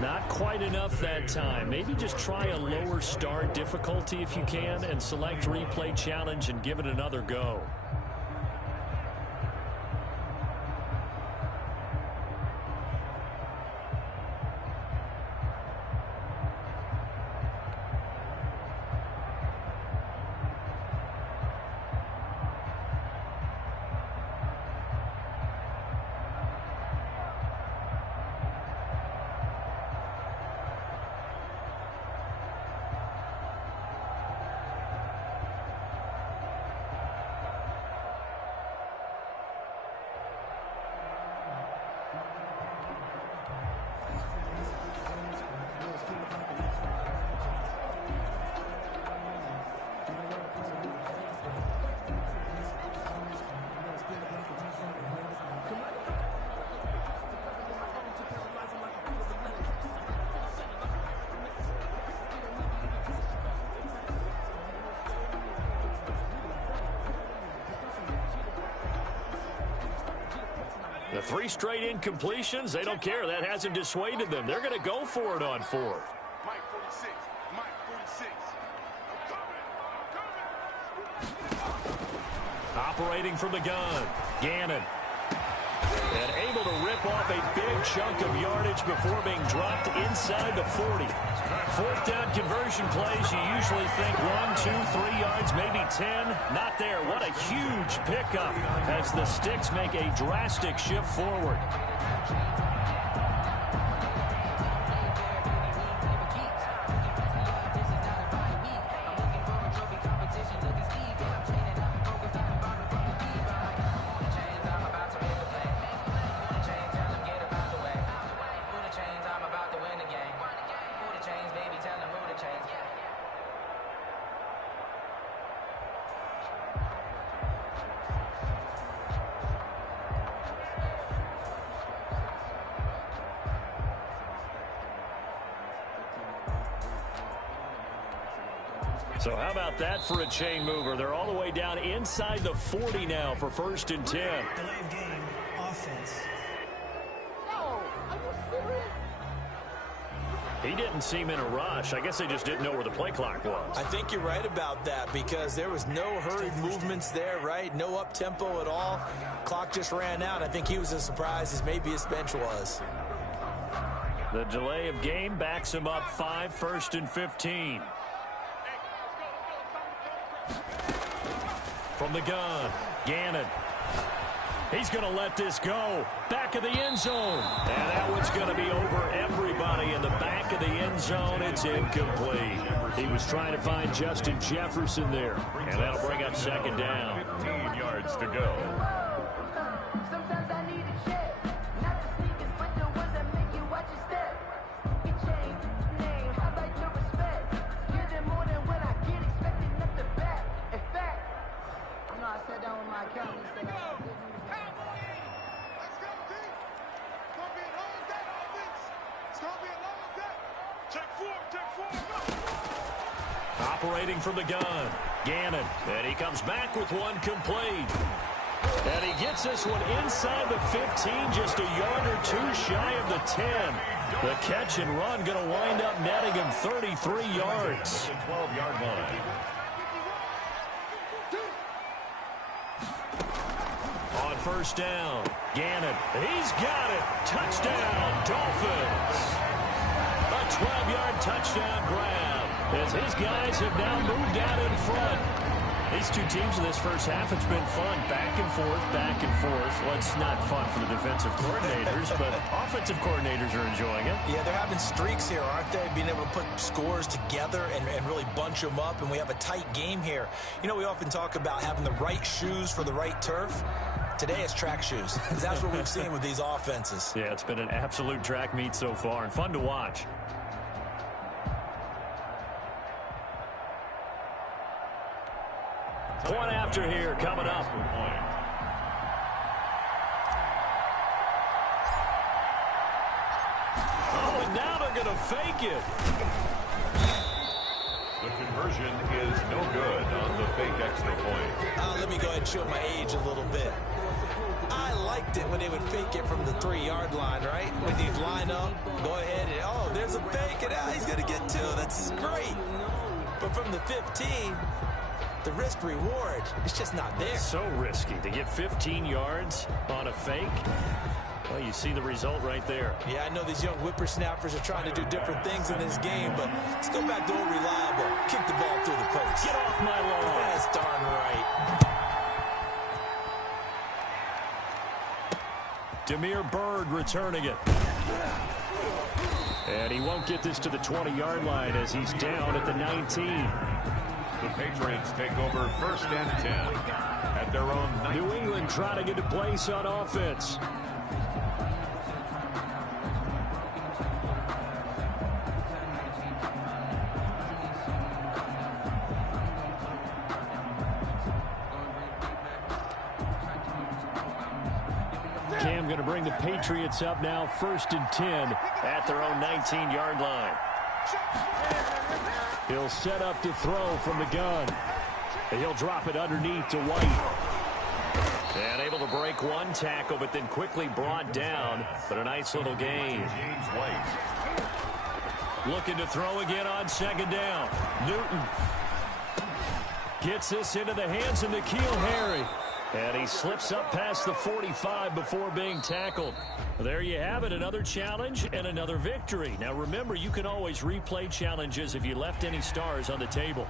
Not quite enough that time. Maybe just try a lower start difficulty if you can and select replay challenge and give it another go. The 3 straight incompletions, they don't care. That hasn't dissuaded them. They're going to go for it on 4th. Operating from the gun, Gannon. And able to rip off a big chunk of yardage before being dropped inside the 40. 4th down conversion plays, you usually think 1, 2, 3 yards, maybe 10. Not there. What a huge pickup as the Sticks make a drastic shift forward. So how about that for a chain mover? They're all the way down inside the 40 now for 1st and 10. Delayed game, offense. He didn't seem in a rush. I guess they just didn't know where the play clock was. I think you're right about that because there was no hurried movements there, right? No up-tempo at all. Clock just ran out. I think he was as surprised as maybe his bench was. The delay of game backs him up 5, 1st and 15. From the gun, Gannon. He's going to let this go. Back of the end zone. And that one's going to be over everybody in the back of the end zone. It's incomplete. He was trying to find Justin Jefferson there. And that'll bring up second down. 15 yards to go. Sometimes I need a check. Not the sneakers, but the ones that make you watch your step. Your chain, name, how about your respect? Give them more than what I get, expecting up the back. In fact, you know, I sat down with my accountant. He said, Let's go, D. It's going to be a long day, offense. It's going to be a long day. Check four, go. Operating from the gun, Gannon. And he comes back with one complete. And he gets this one inside the 15, just a yard or two shy of the 10. The catch and run going to wind up netting him 33 yards. 12-yard line. On first down, Gannon. He's got it. Touchdown, Dolphins. A 12-yard touchdown grab as his guys have now moved out in front. These two teams in this first half, it's been fun. Back and forth, back and forth. Well, it's not fun for the defensive coordinators, but offensive coordinators are enjoying it. Yeah, they're having streaks here, aren't they? Being able to put scores together and really bunch them up, and we have a tight game here. You know, we often talk about having the right shoes for the right turf. Today it's track shoes. That's what we've seen with these offenses. Yeah, it's been an absolute track meet so far and fun to watch. Point after here coming up. Oh, and now they're going to fake it. The conversion is no good on the fake extra point. Let me go ahead and show my age a little bit. I liked it when they would fake it from the 3-yard line, right? When you line up, go ahead and, oh, there's a fake, and he's going to get two. That's great. But from the 15, the risk-reward, it's just not there. So risky to get 15 yards on a fake. Well, you see the result right there. Yeah, I know these young whippersnappers are trying to do different things in this game, but let's go back to old reliable. Kick the ball through the post. Get off my lawn. That's darn right. Demir Bird returning it. And he won't get this to the 20-yard line as he's down at the 19. The Patriots take over first and 10 at their own 19. New England trying to get a place on offense. Cam going to bring the Patriots up now, first and 10 at their own 19-yard line. He'll set up to throw from the gun. And he'll drop it underneath to White. And able to break one tackle, but then quickly brought down. But a nice little gain. James White. Looking to throw again on second down. Newton gets this into the hands of N'Keal Harry. And he slips up past the 45 before being tackled. There you have it, another challenge and another victory. Now remember, you can always replay challenges if you left any stars on the table.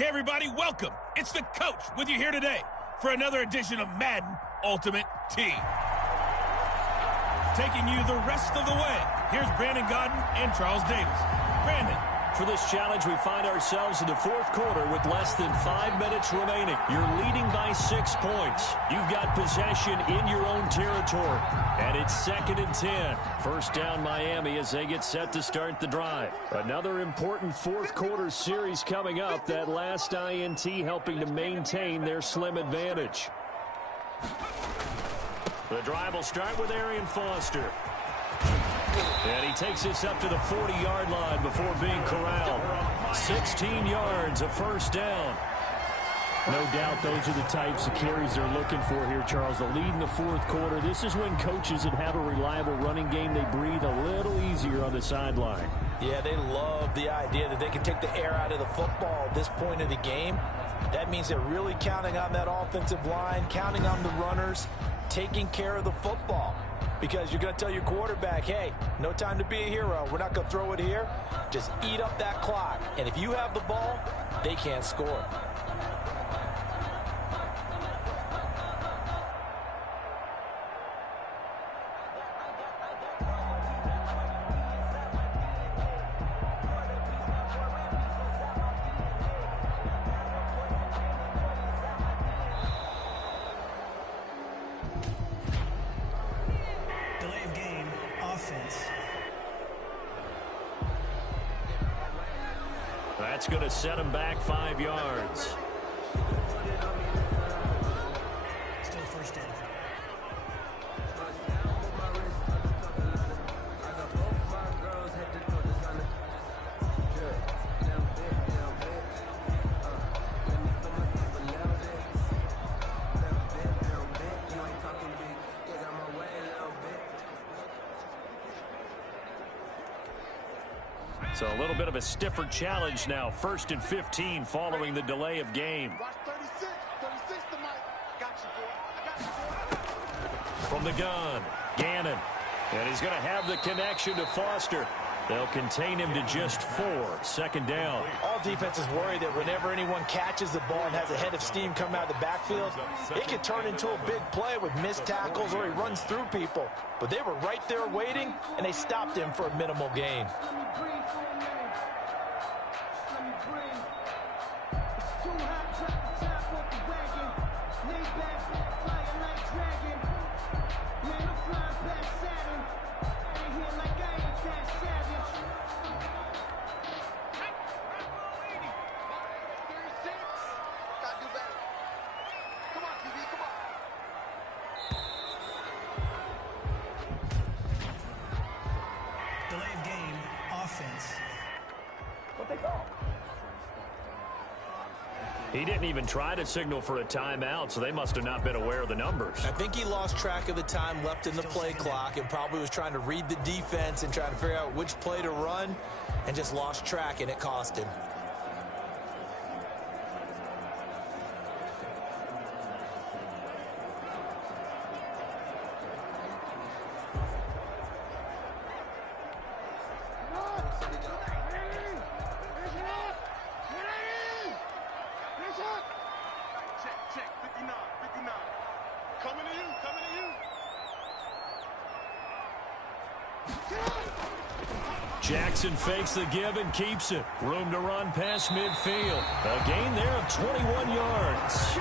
Hey everybody, welcome. It's the coach with you here today for another edition of Madden Ultimate Team. Taking you the rest of the way, here's Brandon Godden and Charles Davis. Brandon. For this challenge, we find ourselves in the fourth quarter with less than 5 minutes remaining. You're leading by 6 points. You've got possession in your own territory. And it's 2nd and 10. First down Miami as they get set to start the drive. Another important fourth quarter series coming up. That last INT helping to maintain their slim advantage. The drive will start with Arian Foster. And he takes this up to the 40-yard line before being corralled. 16 yards, a first down. No doubt those are the types of carries they're looking for here, Charles. The lead in the fourth quarter. This is when coaches that have a reliable running game, they breathe a little easier on the sideline. Yeah, they love the idea that they can take the air out of the football at this point of the game. That means they're really counting on that offensive line, counting on the runners, taking care of the football. Because you're going to tell your quarterback, hey, no time to be a hero. We're not going to throw it here. Just eat up that clock. And if you have the ball, they can't score. That's going to set him back 5 yards. Still first down. So a little bit of a stiffer challenge now. 1st and 15 following the delay of game. Watch 36. 36 to Mike. Got you, boy. I got you, boy. From the gun, Gannon. And he's going to have the connection to Foster. They'll contain him to just 4. 2nd down. All defenses worry that whenever anyone catches the ball and has a head of steam come out of the backfield, it can turn into a big play with missed tackles or he runs through people. But they were right there waiting, and they stopped him for a minimal gain. Delayed game, offense. He didn't even try to signal for a timeout, so they must have not been aware of the numbers. I think he lost track of the time left in the play clock and probably was trying to read the defense and trying to figure out which play to run and just lost track, and it cost him. Check. 59. 59. Coming to you. Coming to you. Jackson fakes the give and keeps it. Room to run past midfield. A gain there of 21 yards.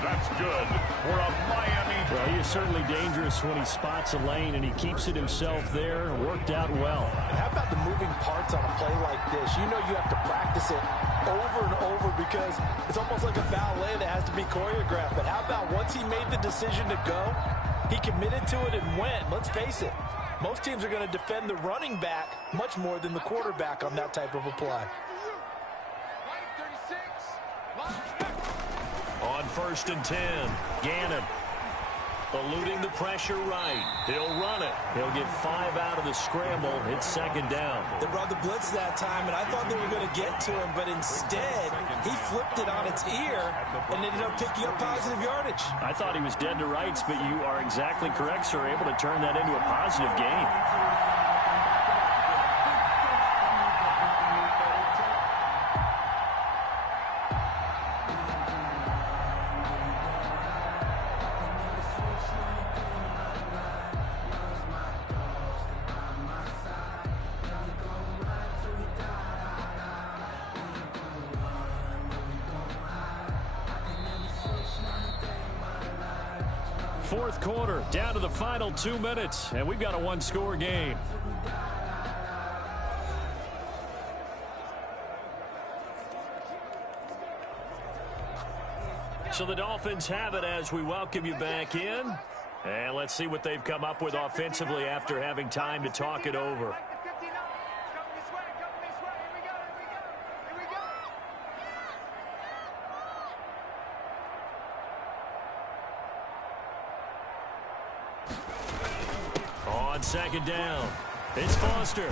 That's good for a Miami. Well, he is certainly dangerous when he spots a lane, and he keeps it himself there. Worked out well. And how about the moving parts on a play like this? You know you have to practice it over and over because it's almost like a ballet that has to be choreographed. But how about once he made the decision to go, he committed to it and went. Let's face it, most teams are going to defend the running back much more than the quarterback on that type of a play. On 1st and 10, Gannon eluding the pressure right. He'll run it. He'll get 5 out of the scramble. It's 2nd down. They brought the blitz that time, and I thought they were going to get to him, but instead, he flipped it on its ear and ended up picking up positive yardage. I thought he was dead to rights, but you are exactly correct, sir. Able to turn that into a positive gain. fourth quarter, down to the final 2 minutes, and we've got a one-score game. So the Dolphins have it as we welcome you back in. And let's see what they've come up with offensively after having time to talk it over. On second down, it's Foster.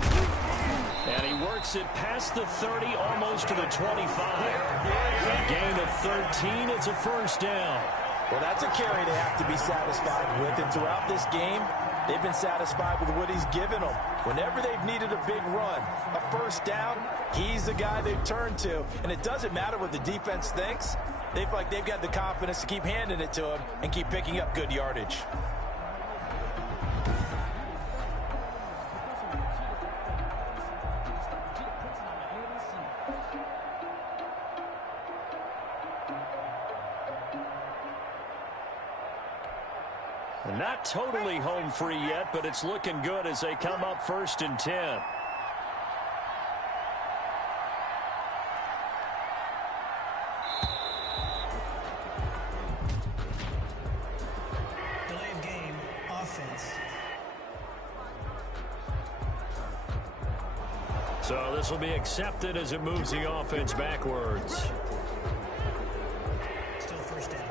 And he works it past the 30, almost to the 25. A gain of 13, it's a first down. Well, that's a carry they have to be satisfied with. And throughout this game, they've been satisfied with what he's given them. Whenever they've needed a big run, a first down, he's the guy they've turned to. And it doesn't matter what the defense thinks. They feel like they've got the confidence to keep handing it to him and keep picking up good yardage. Not totally home free yet, but it's looking good as they come up 1st and 10. Delay of game, offense. So this will be accepted as it moves the offense backwards. Still first down.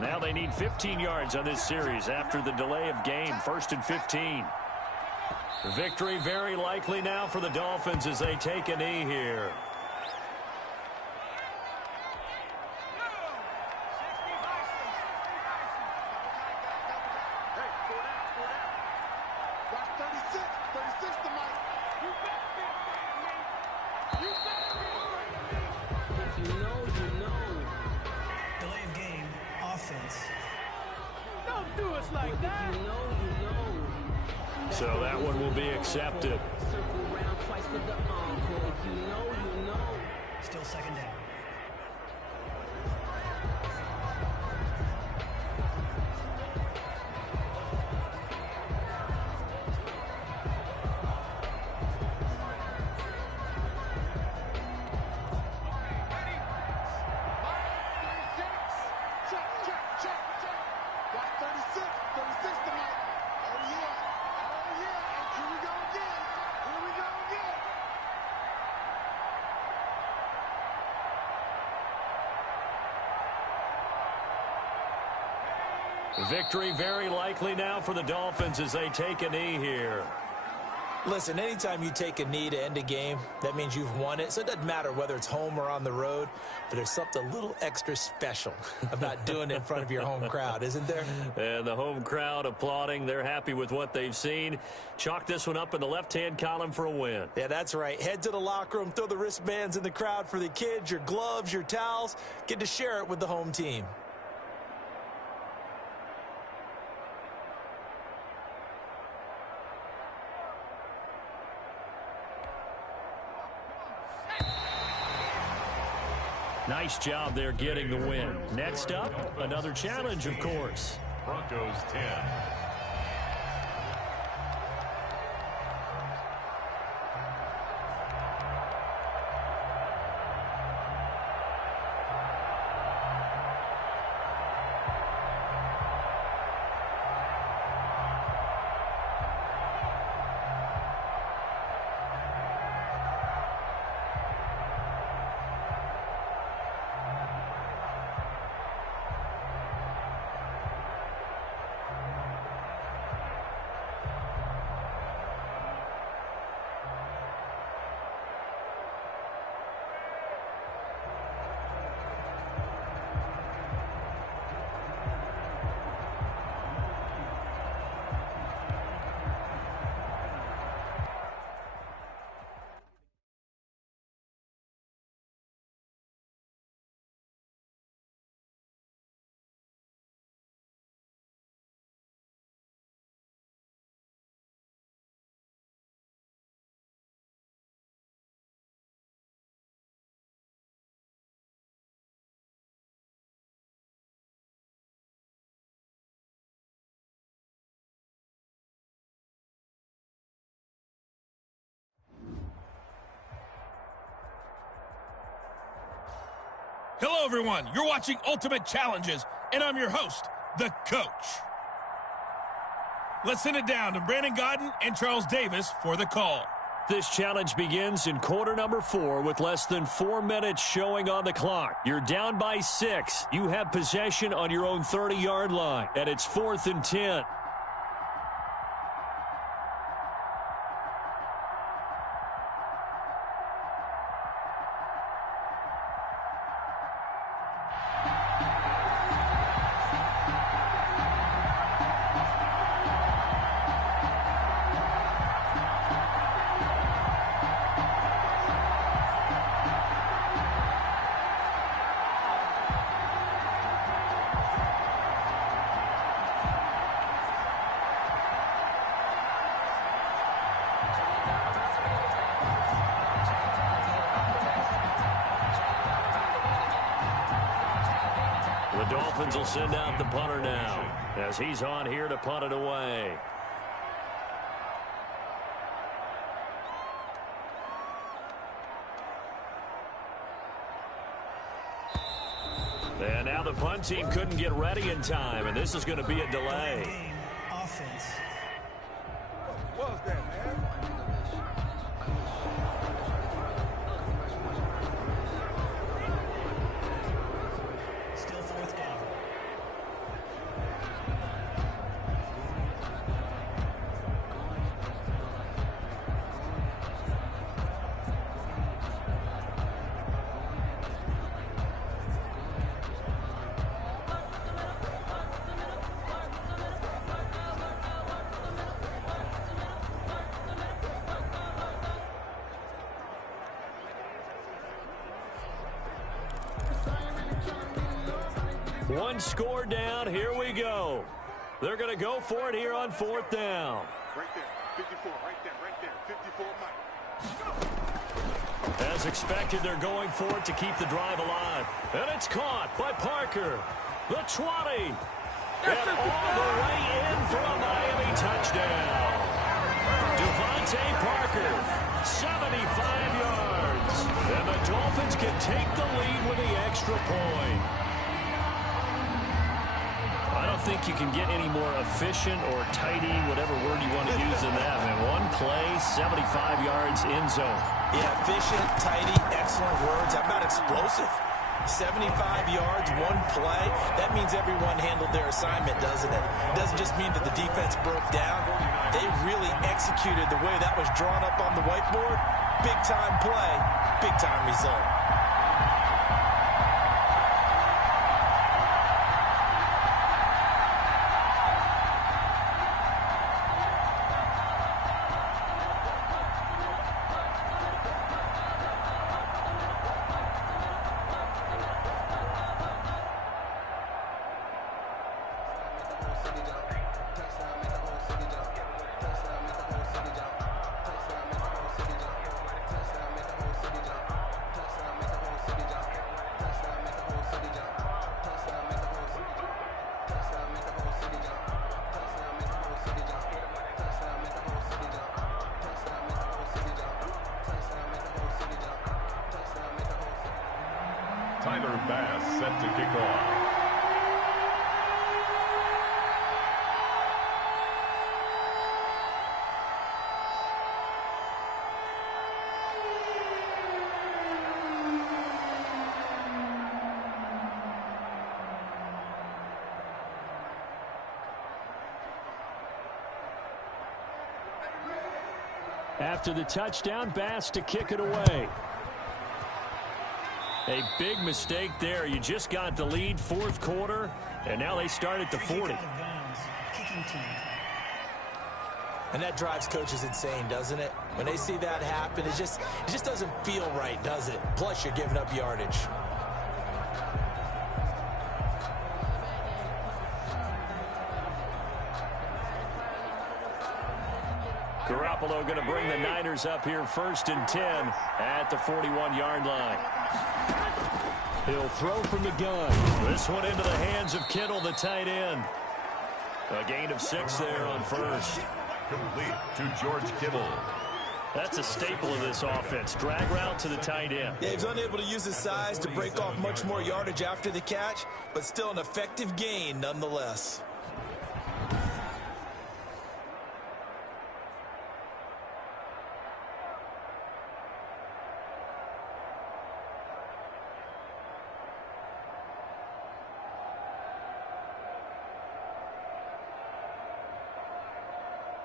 Now they need 15 yards on this series after the delay of game. 1st and 15. Victory very likely now for the Dolphins as they take a knee here. So that one will be accepted. Still second down. Victory very likely now for the Dolphins as they take a knee here. Listen, anytime you take a knee to end a game, that means you've won it. So it doesn't matter whether it's home or on the road, but there's something a little extra special about doing it in front of your home crowd, isn't there? And the home crowd applauding. They're happy with what they've seen. Chalk this one up in the left-hand column for a win. Yeah, that's right. Head to the locker room, throw the wristbands in the crowd for the kids, your gloves, your towels. Get to share it with the home team. Nice job there getting the win. Next up, another challenge, of course. Broncos 10. Hello, everyone. You're watching Ultimate Challenges, and I'm your host, the Coach. Let's send it down to Brandon Gaudin and Charles Davis for the call. This challenge begins in quarter number 4 with less than 4 minutes showing on the clock. You're down by 6. You have possession on your own 30-yard line, and it's 4th and 10. The Dolphins will send out the punter now as he's on here to punt it away. And now the punt team couldn't get ready in time, and this is going to be a delay. Game offense. What was that, man? Still 4th down. One score down. Here we go. They're going to go for it here on 4th down. Right there, 54, right there, 54 Mike. As expected, they're going for it to keep the drive alive. And it's caught by Parker. The 20. And all the way in for a Miami touchdown. Devontae Parker, 75 yards. And the Dolphins can take the lead with the extra point. I don't think you can get any more efficient or tidy, whatever word you want to use in that. Man, one play, 75 yards in zone. Yeah, efficient, tidy, excellent words. How about explosive? 75 yards, one play. That means everyone handled their assignment, doesn't it? It doesn't just mean that the defense broke down. They really executed the way that was drawn up on the whiteboard. Big-time play, big-time result. Tyler Bass set to kick off. After the touchdown, Bass to kick it away. A big mistake there. You just got the lead, 4th quarter, and now they start at the 40. Out of bounds. Kicking team. And that drives coaches insane, doesn't it? When they see that happen, it just doesn't feel right, does it? Plus, you're giving up yardage. Garoppolo going to bring the Niners up here 1st and 10 at the 41-yard line. He'll throw from the gun. This one into the hands of Kittle, the tight end. A gain of 6 there on 1st. Complete to George Kittle. That's a staple of this offense. Drag route to the tight end. Yeah, he's unable to use his size to break off much more yardage after the catch, but still an effective gain nonetheless.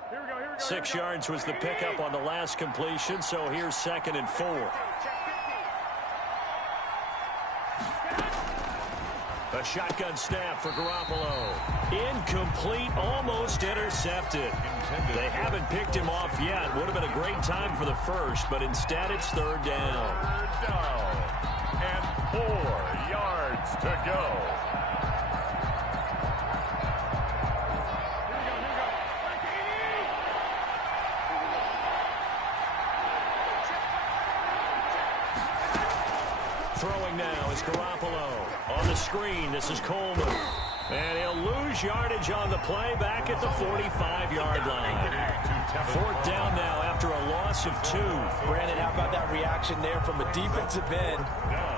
Here we go, here we go. 6 yards was the pickup on the last completion, so here's 2nd and 4. A shotgun snap for Garoppolo. Incomplete, almost intercepted. They haven't picked him off yet. Would have been a great time for the first, but instead it's 3rd down. 3rd down. And 4 yards to go. Throwing now is Garoppolo. On the screen, this is Coleman. And he'll lose yardage on the play back at the 45-yard line. 4th down now after a loss of 2. Brandon, how about that reaction there from a defensive end?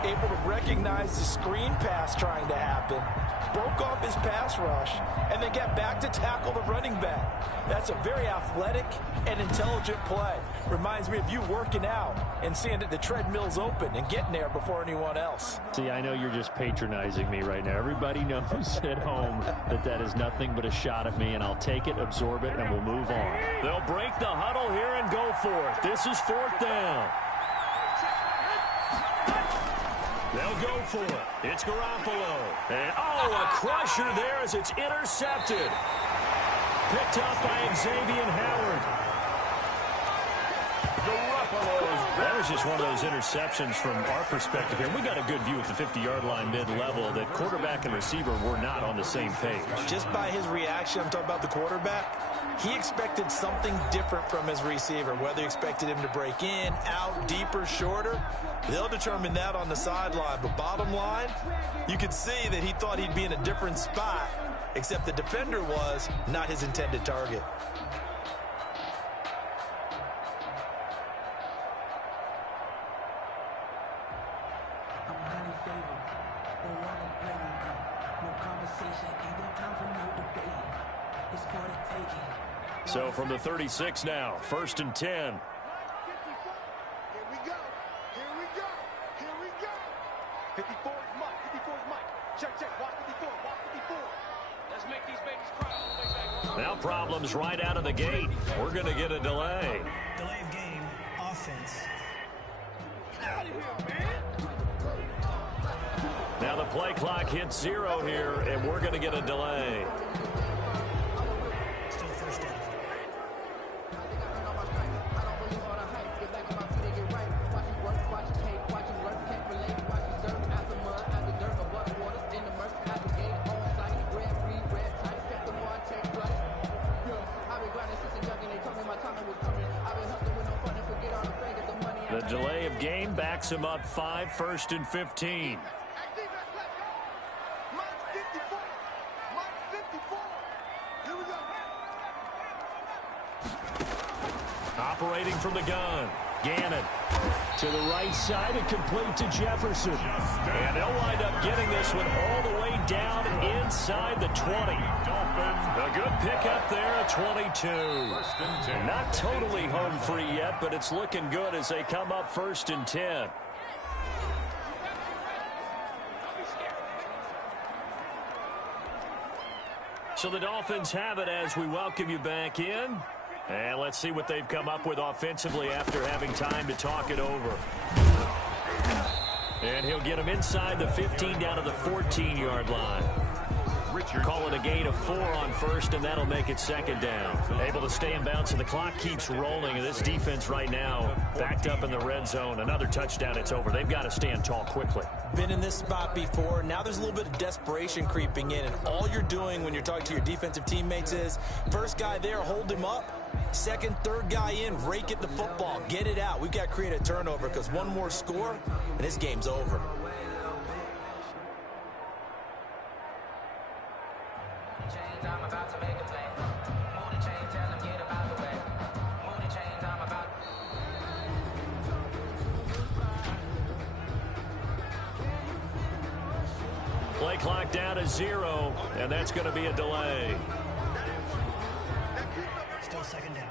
Able to recognize the screen pass trying to happen. Broke off his pass rush, and then get back to tackle the running back. That's a very athletic and intelligent play. Reminds me of you working out and seeing that the treadmill's open and getting there before anyone else. See, I know you're just patronizing me right now. Everybody knows at home that that is nothing but a shot at me, and I'll take it, absorb it, and we'll move on. They'll break the huddle here and go for it. This is 4th down. They'll go for it. It's Garoppolo. And, a crusher there as it's intercepted. Picked up by Xavier Howard. That was just one of those interceptions from our perspective here. We got a good view at the 50-yard line mid-level that quarterback and receiver were not on the same page. Just by his reaction, I'm talking about the quarterback, he expected something different from his receiver, whether he expected him to break in, out, deeper, shorter. They'll determine that on the sideline. But bottom line, you could see that he thought he'd be in a different spot, except the defender was not his intended target. So from the 36 now, 1st and 10. Here we go. Here we go. Here we go. 54 is Mike. 54 is Mike. Check, check. Watch 54. Watch 54. Let's make these babies cry. Now problems right out of the gate. We're going to get a delay. Delay of game, offense. Get out of here, man. Now the play clock hits 0 here, and we're going to get a delay. Still 1st down. The delay of game backs him up 5, 1st and 15. Operating from the gun. Gannon to the right side and complete to Jefferson. And they'll wind up getting this one all the way down inside the 20. A good pickup there at 22. Not totally home free yet, but it's looking good as they come up 1st and 10. So the Dolphins have it as we welcome you back in. And let's see what they've come up with offensively after having time to talk it over. And he'll get him inside the 15 down to the 14-yard line. Call it a gain of 4 on 1st, and that'll make it 2nd down. Able to stay in bounds, and the clock keeps rolling. And this defense right now backed up in the red zone. Another touchdown, it's over. They've got to stand tall quickly. Been in this spot before. Now there's a little bit of desperation creeping in, and all you're doing when you're talking to your defensive teammates is, first guy there, hold him up. Second, third guy in, rake at the football. Get it out. We've got to create a turnover because one more score, and this game's over. clock down to 0, and that's going to be a delay. Still second down.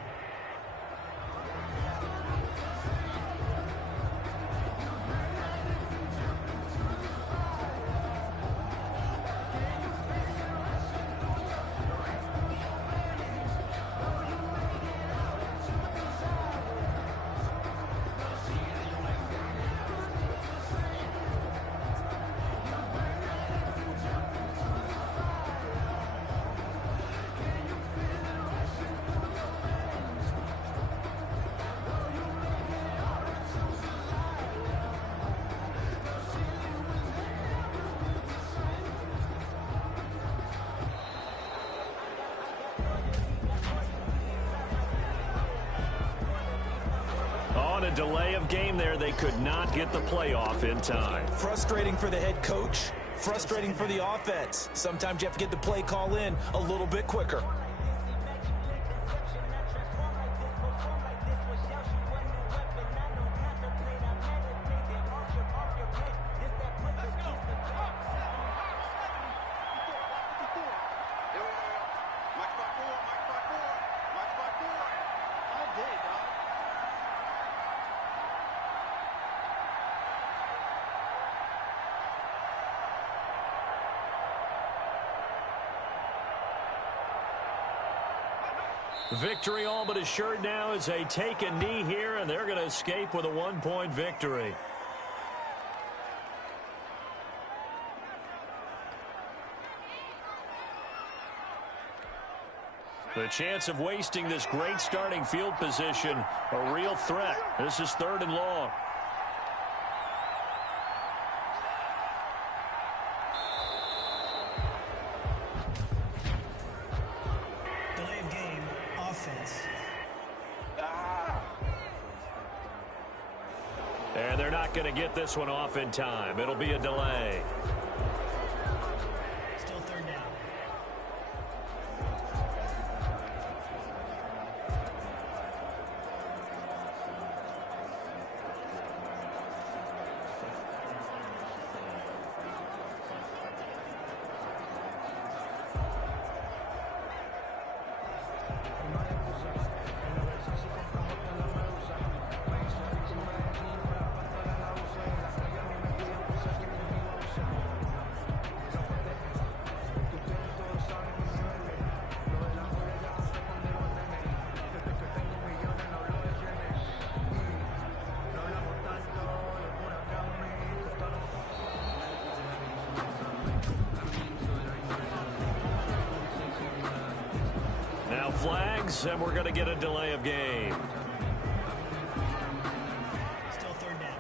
On a delay of game there, they could not get the playoff in time. Frustrating for the head coach. Frustrating for the offense. Sometimes you have to get the play call in a little bit quicker. Victory all but assured now as they take a knee here, and they're going to escape with a 1-point victory. The chance of wasting this great starting field position, a real threat. This is 3rd and long. Delay of game, offense. And they're not going to get this one off in time. It'll be a delay. Still 3rd down. Now flags, and we're going to get a delay of game. Still 3rd down.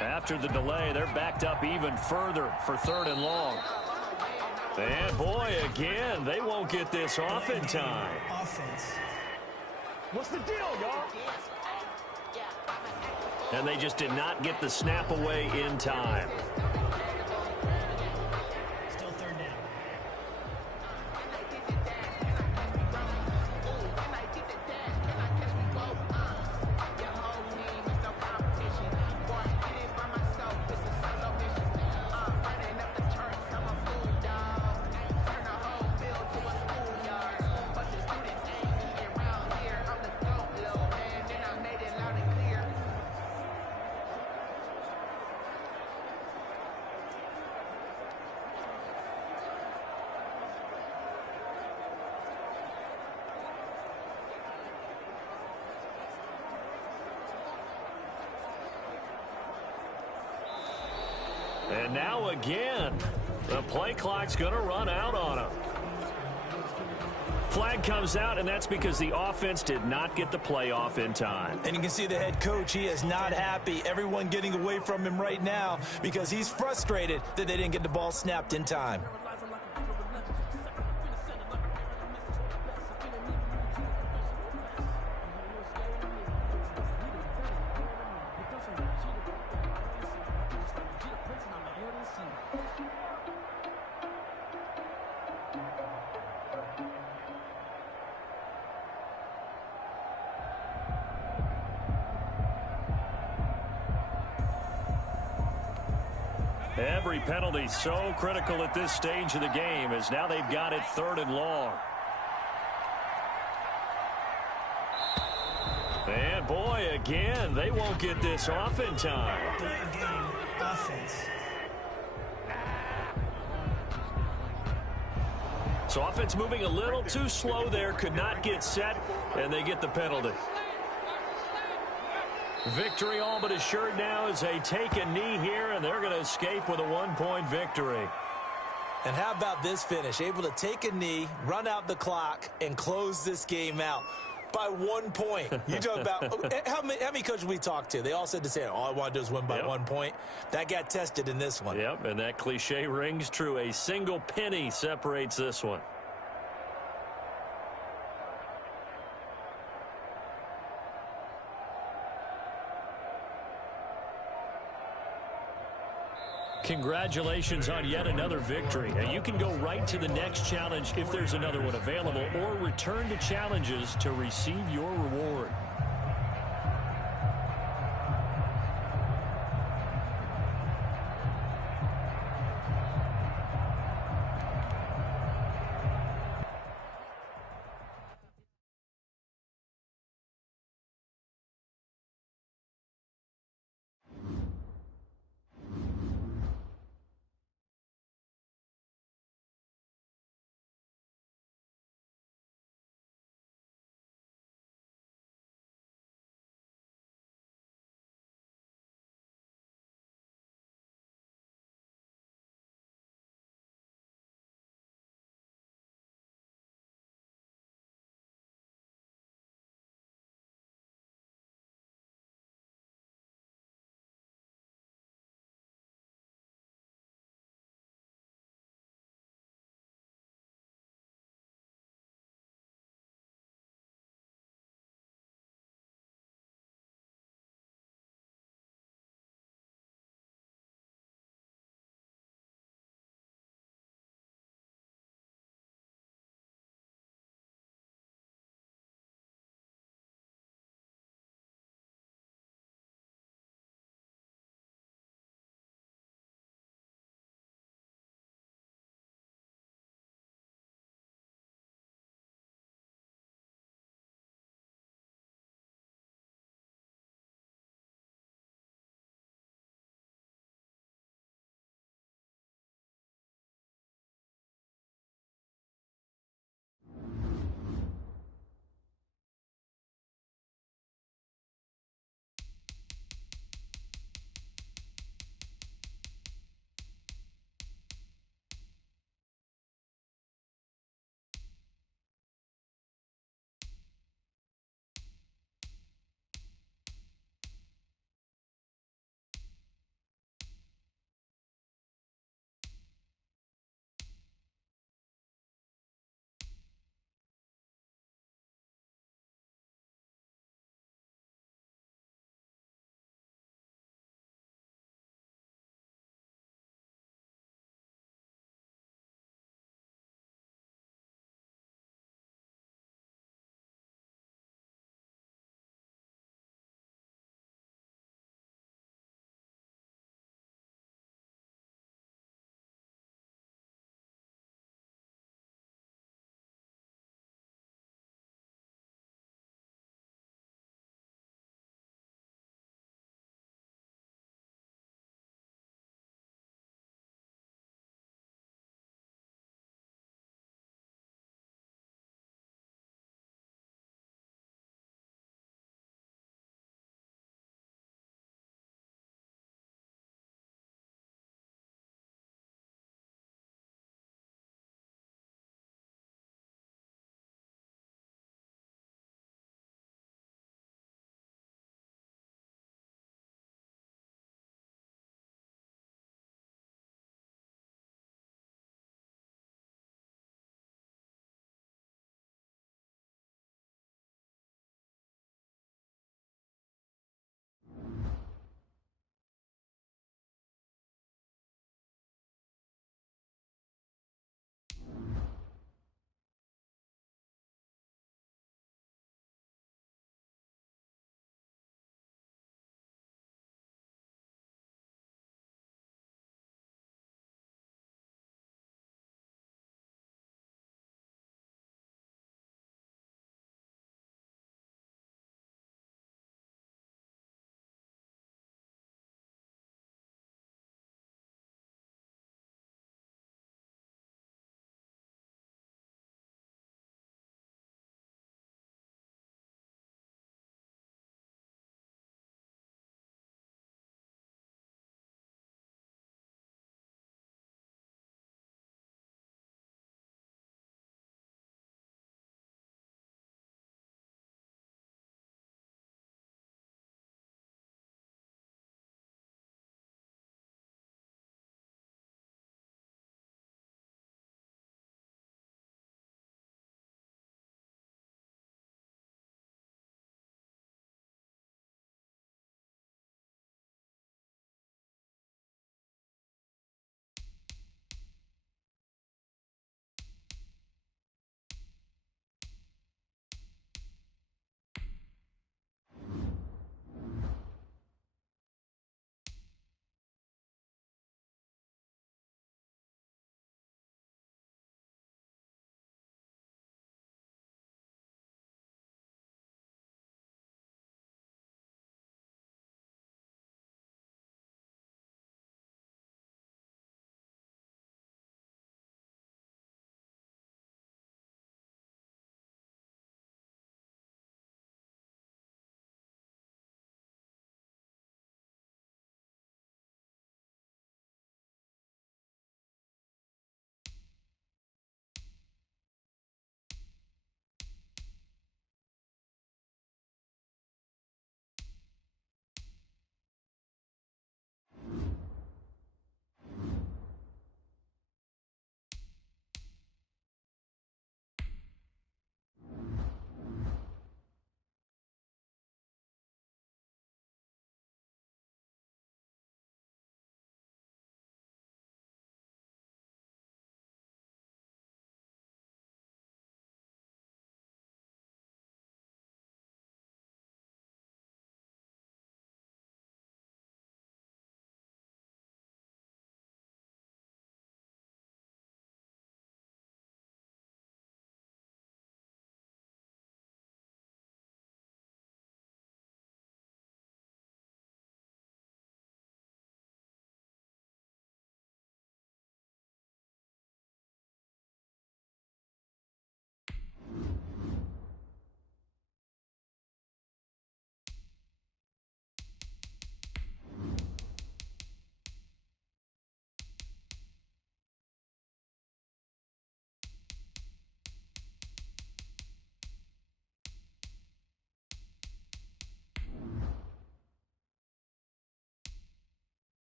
After the delay, they're backed up even further for 3rd and long. And boy, again, they won't get this off in time. Offense. What's the deal, y'all? And they just did not get the snap away in time. Still 3rd down. And now again, the play clock's going to run out on him. flag comes out, and that's because the offense did not get the play off in time. And you can see the head coach, he is not happy. Everyone getting away from him right now because he's frustrated that they didn't get the ball snapped in time. Every penalty so critical at this stage of the game, as now they've got it 3rd and long. And boy, again, they won't get this off in time. Delay of game, offense. So offense moving a little too slow there, could not get set, and they get the penalty. Victory all but assured now as they take a knee here, and they're going to escape with a 1-point victory. And how about this finish? Able to take a knee, run out the clock, and close this game out by 1 point. You talk about how many coaches we talked to? They all said the same. All I want to do is win by 1 point. That got tested in this one. Yep, and that cliche rings true. A single penny separates this one. Congratulations on yet another victory. And you can go right to the next challenge if there's another one available, or return to challenges to receive your reward.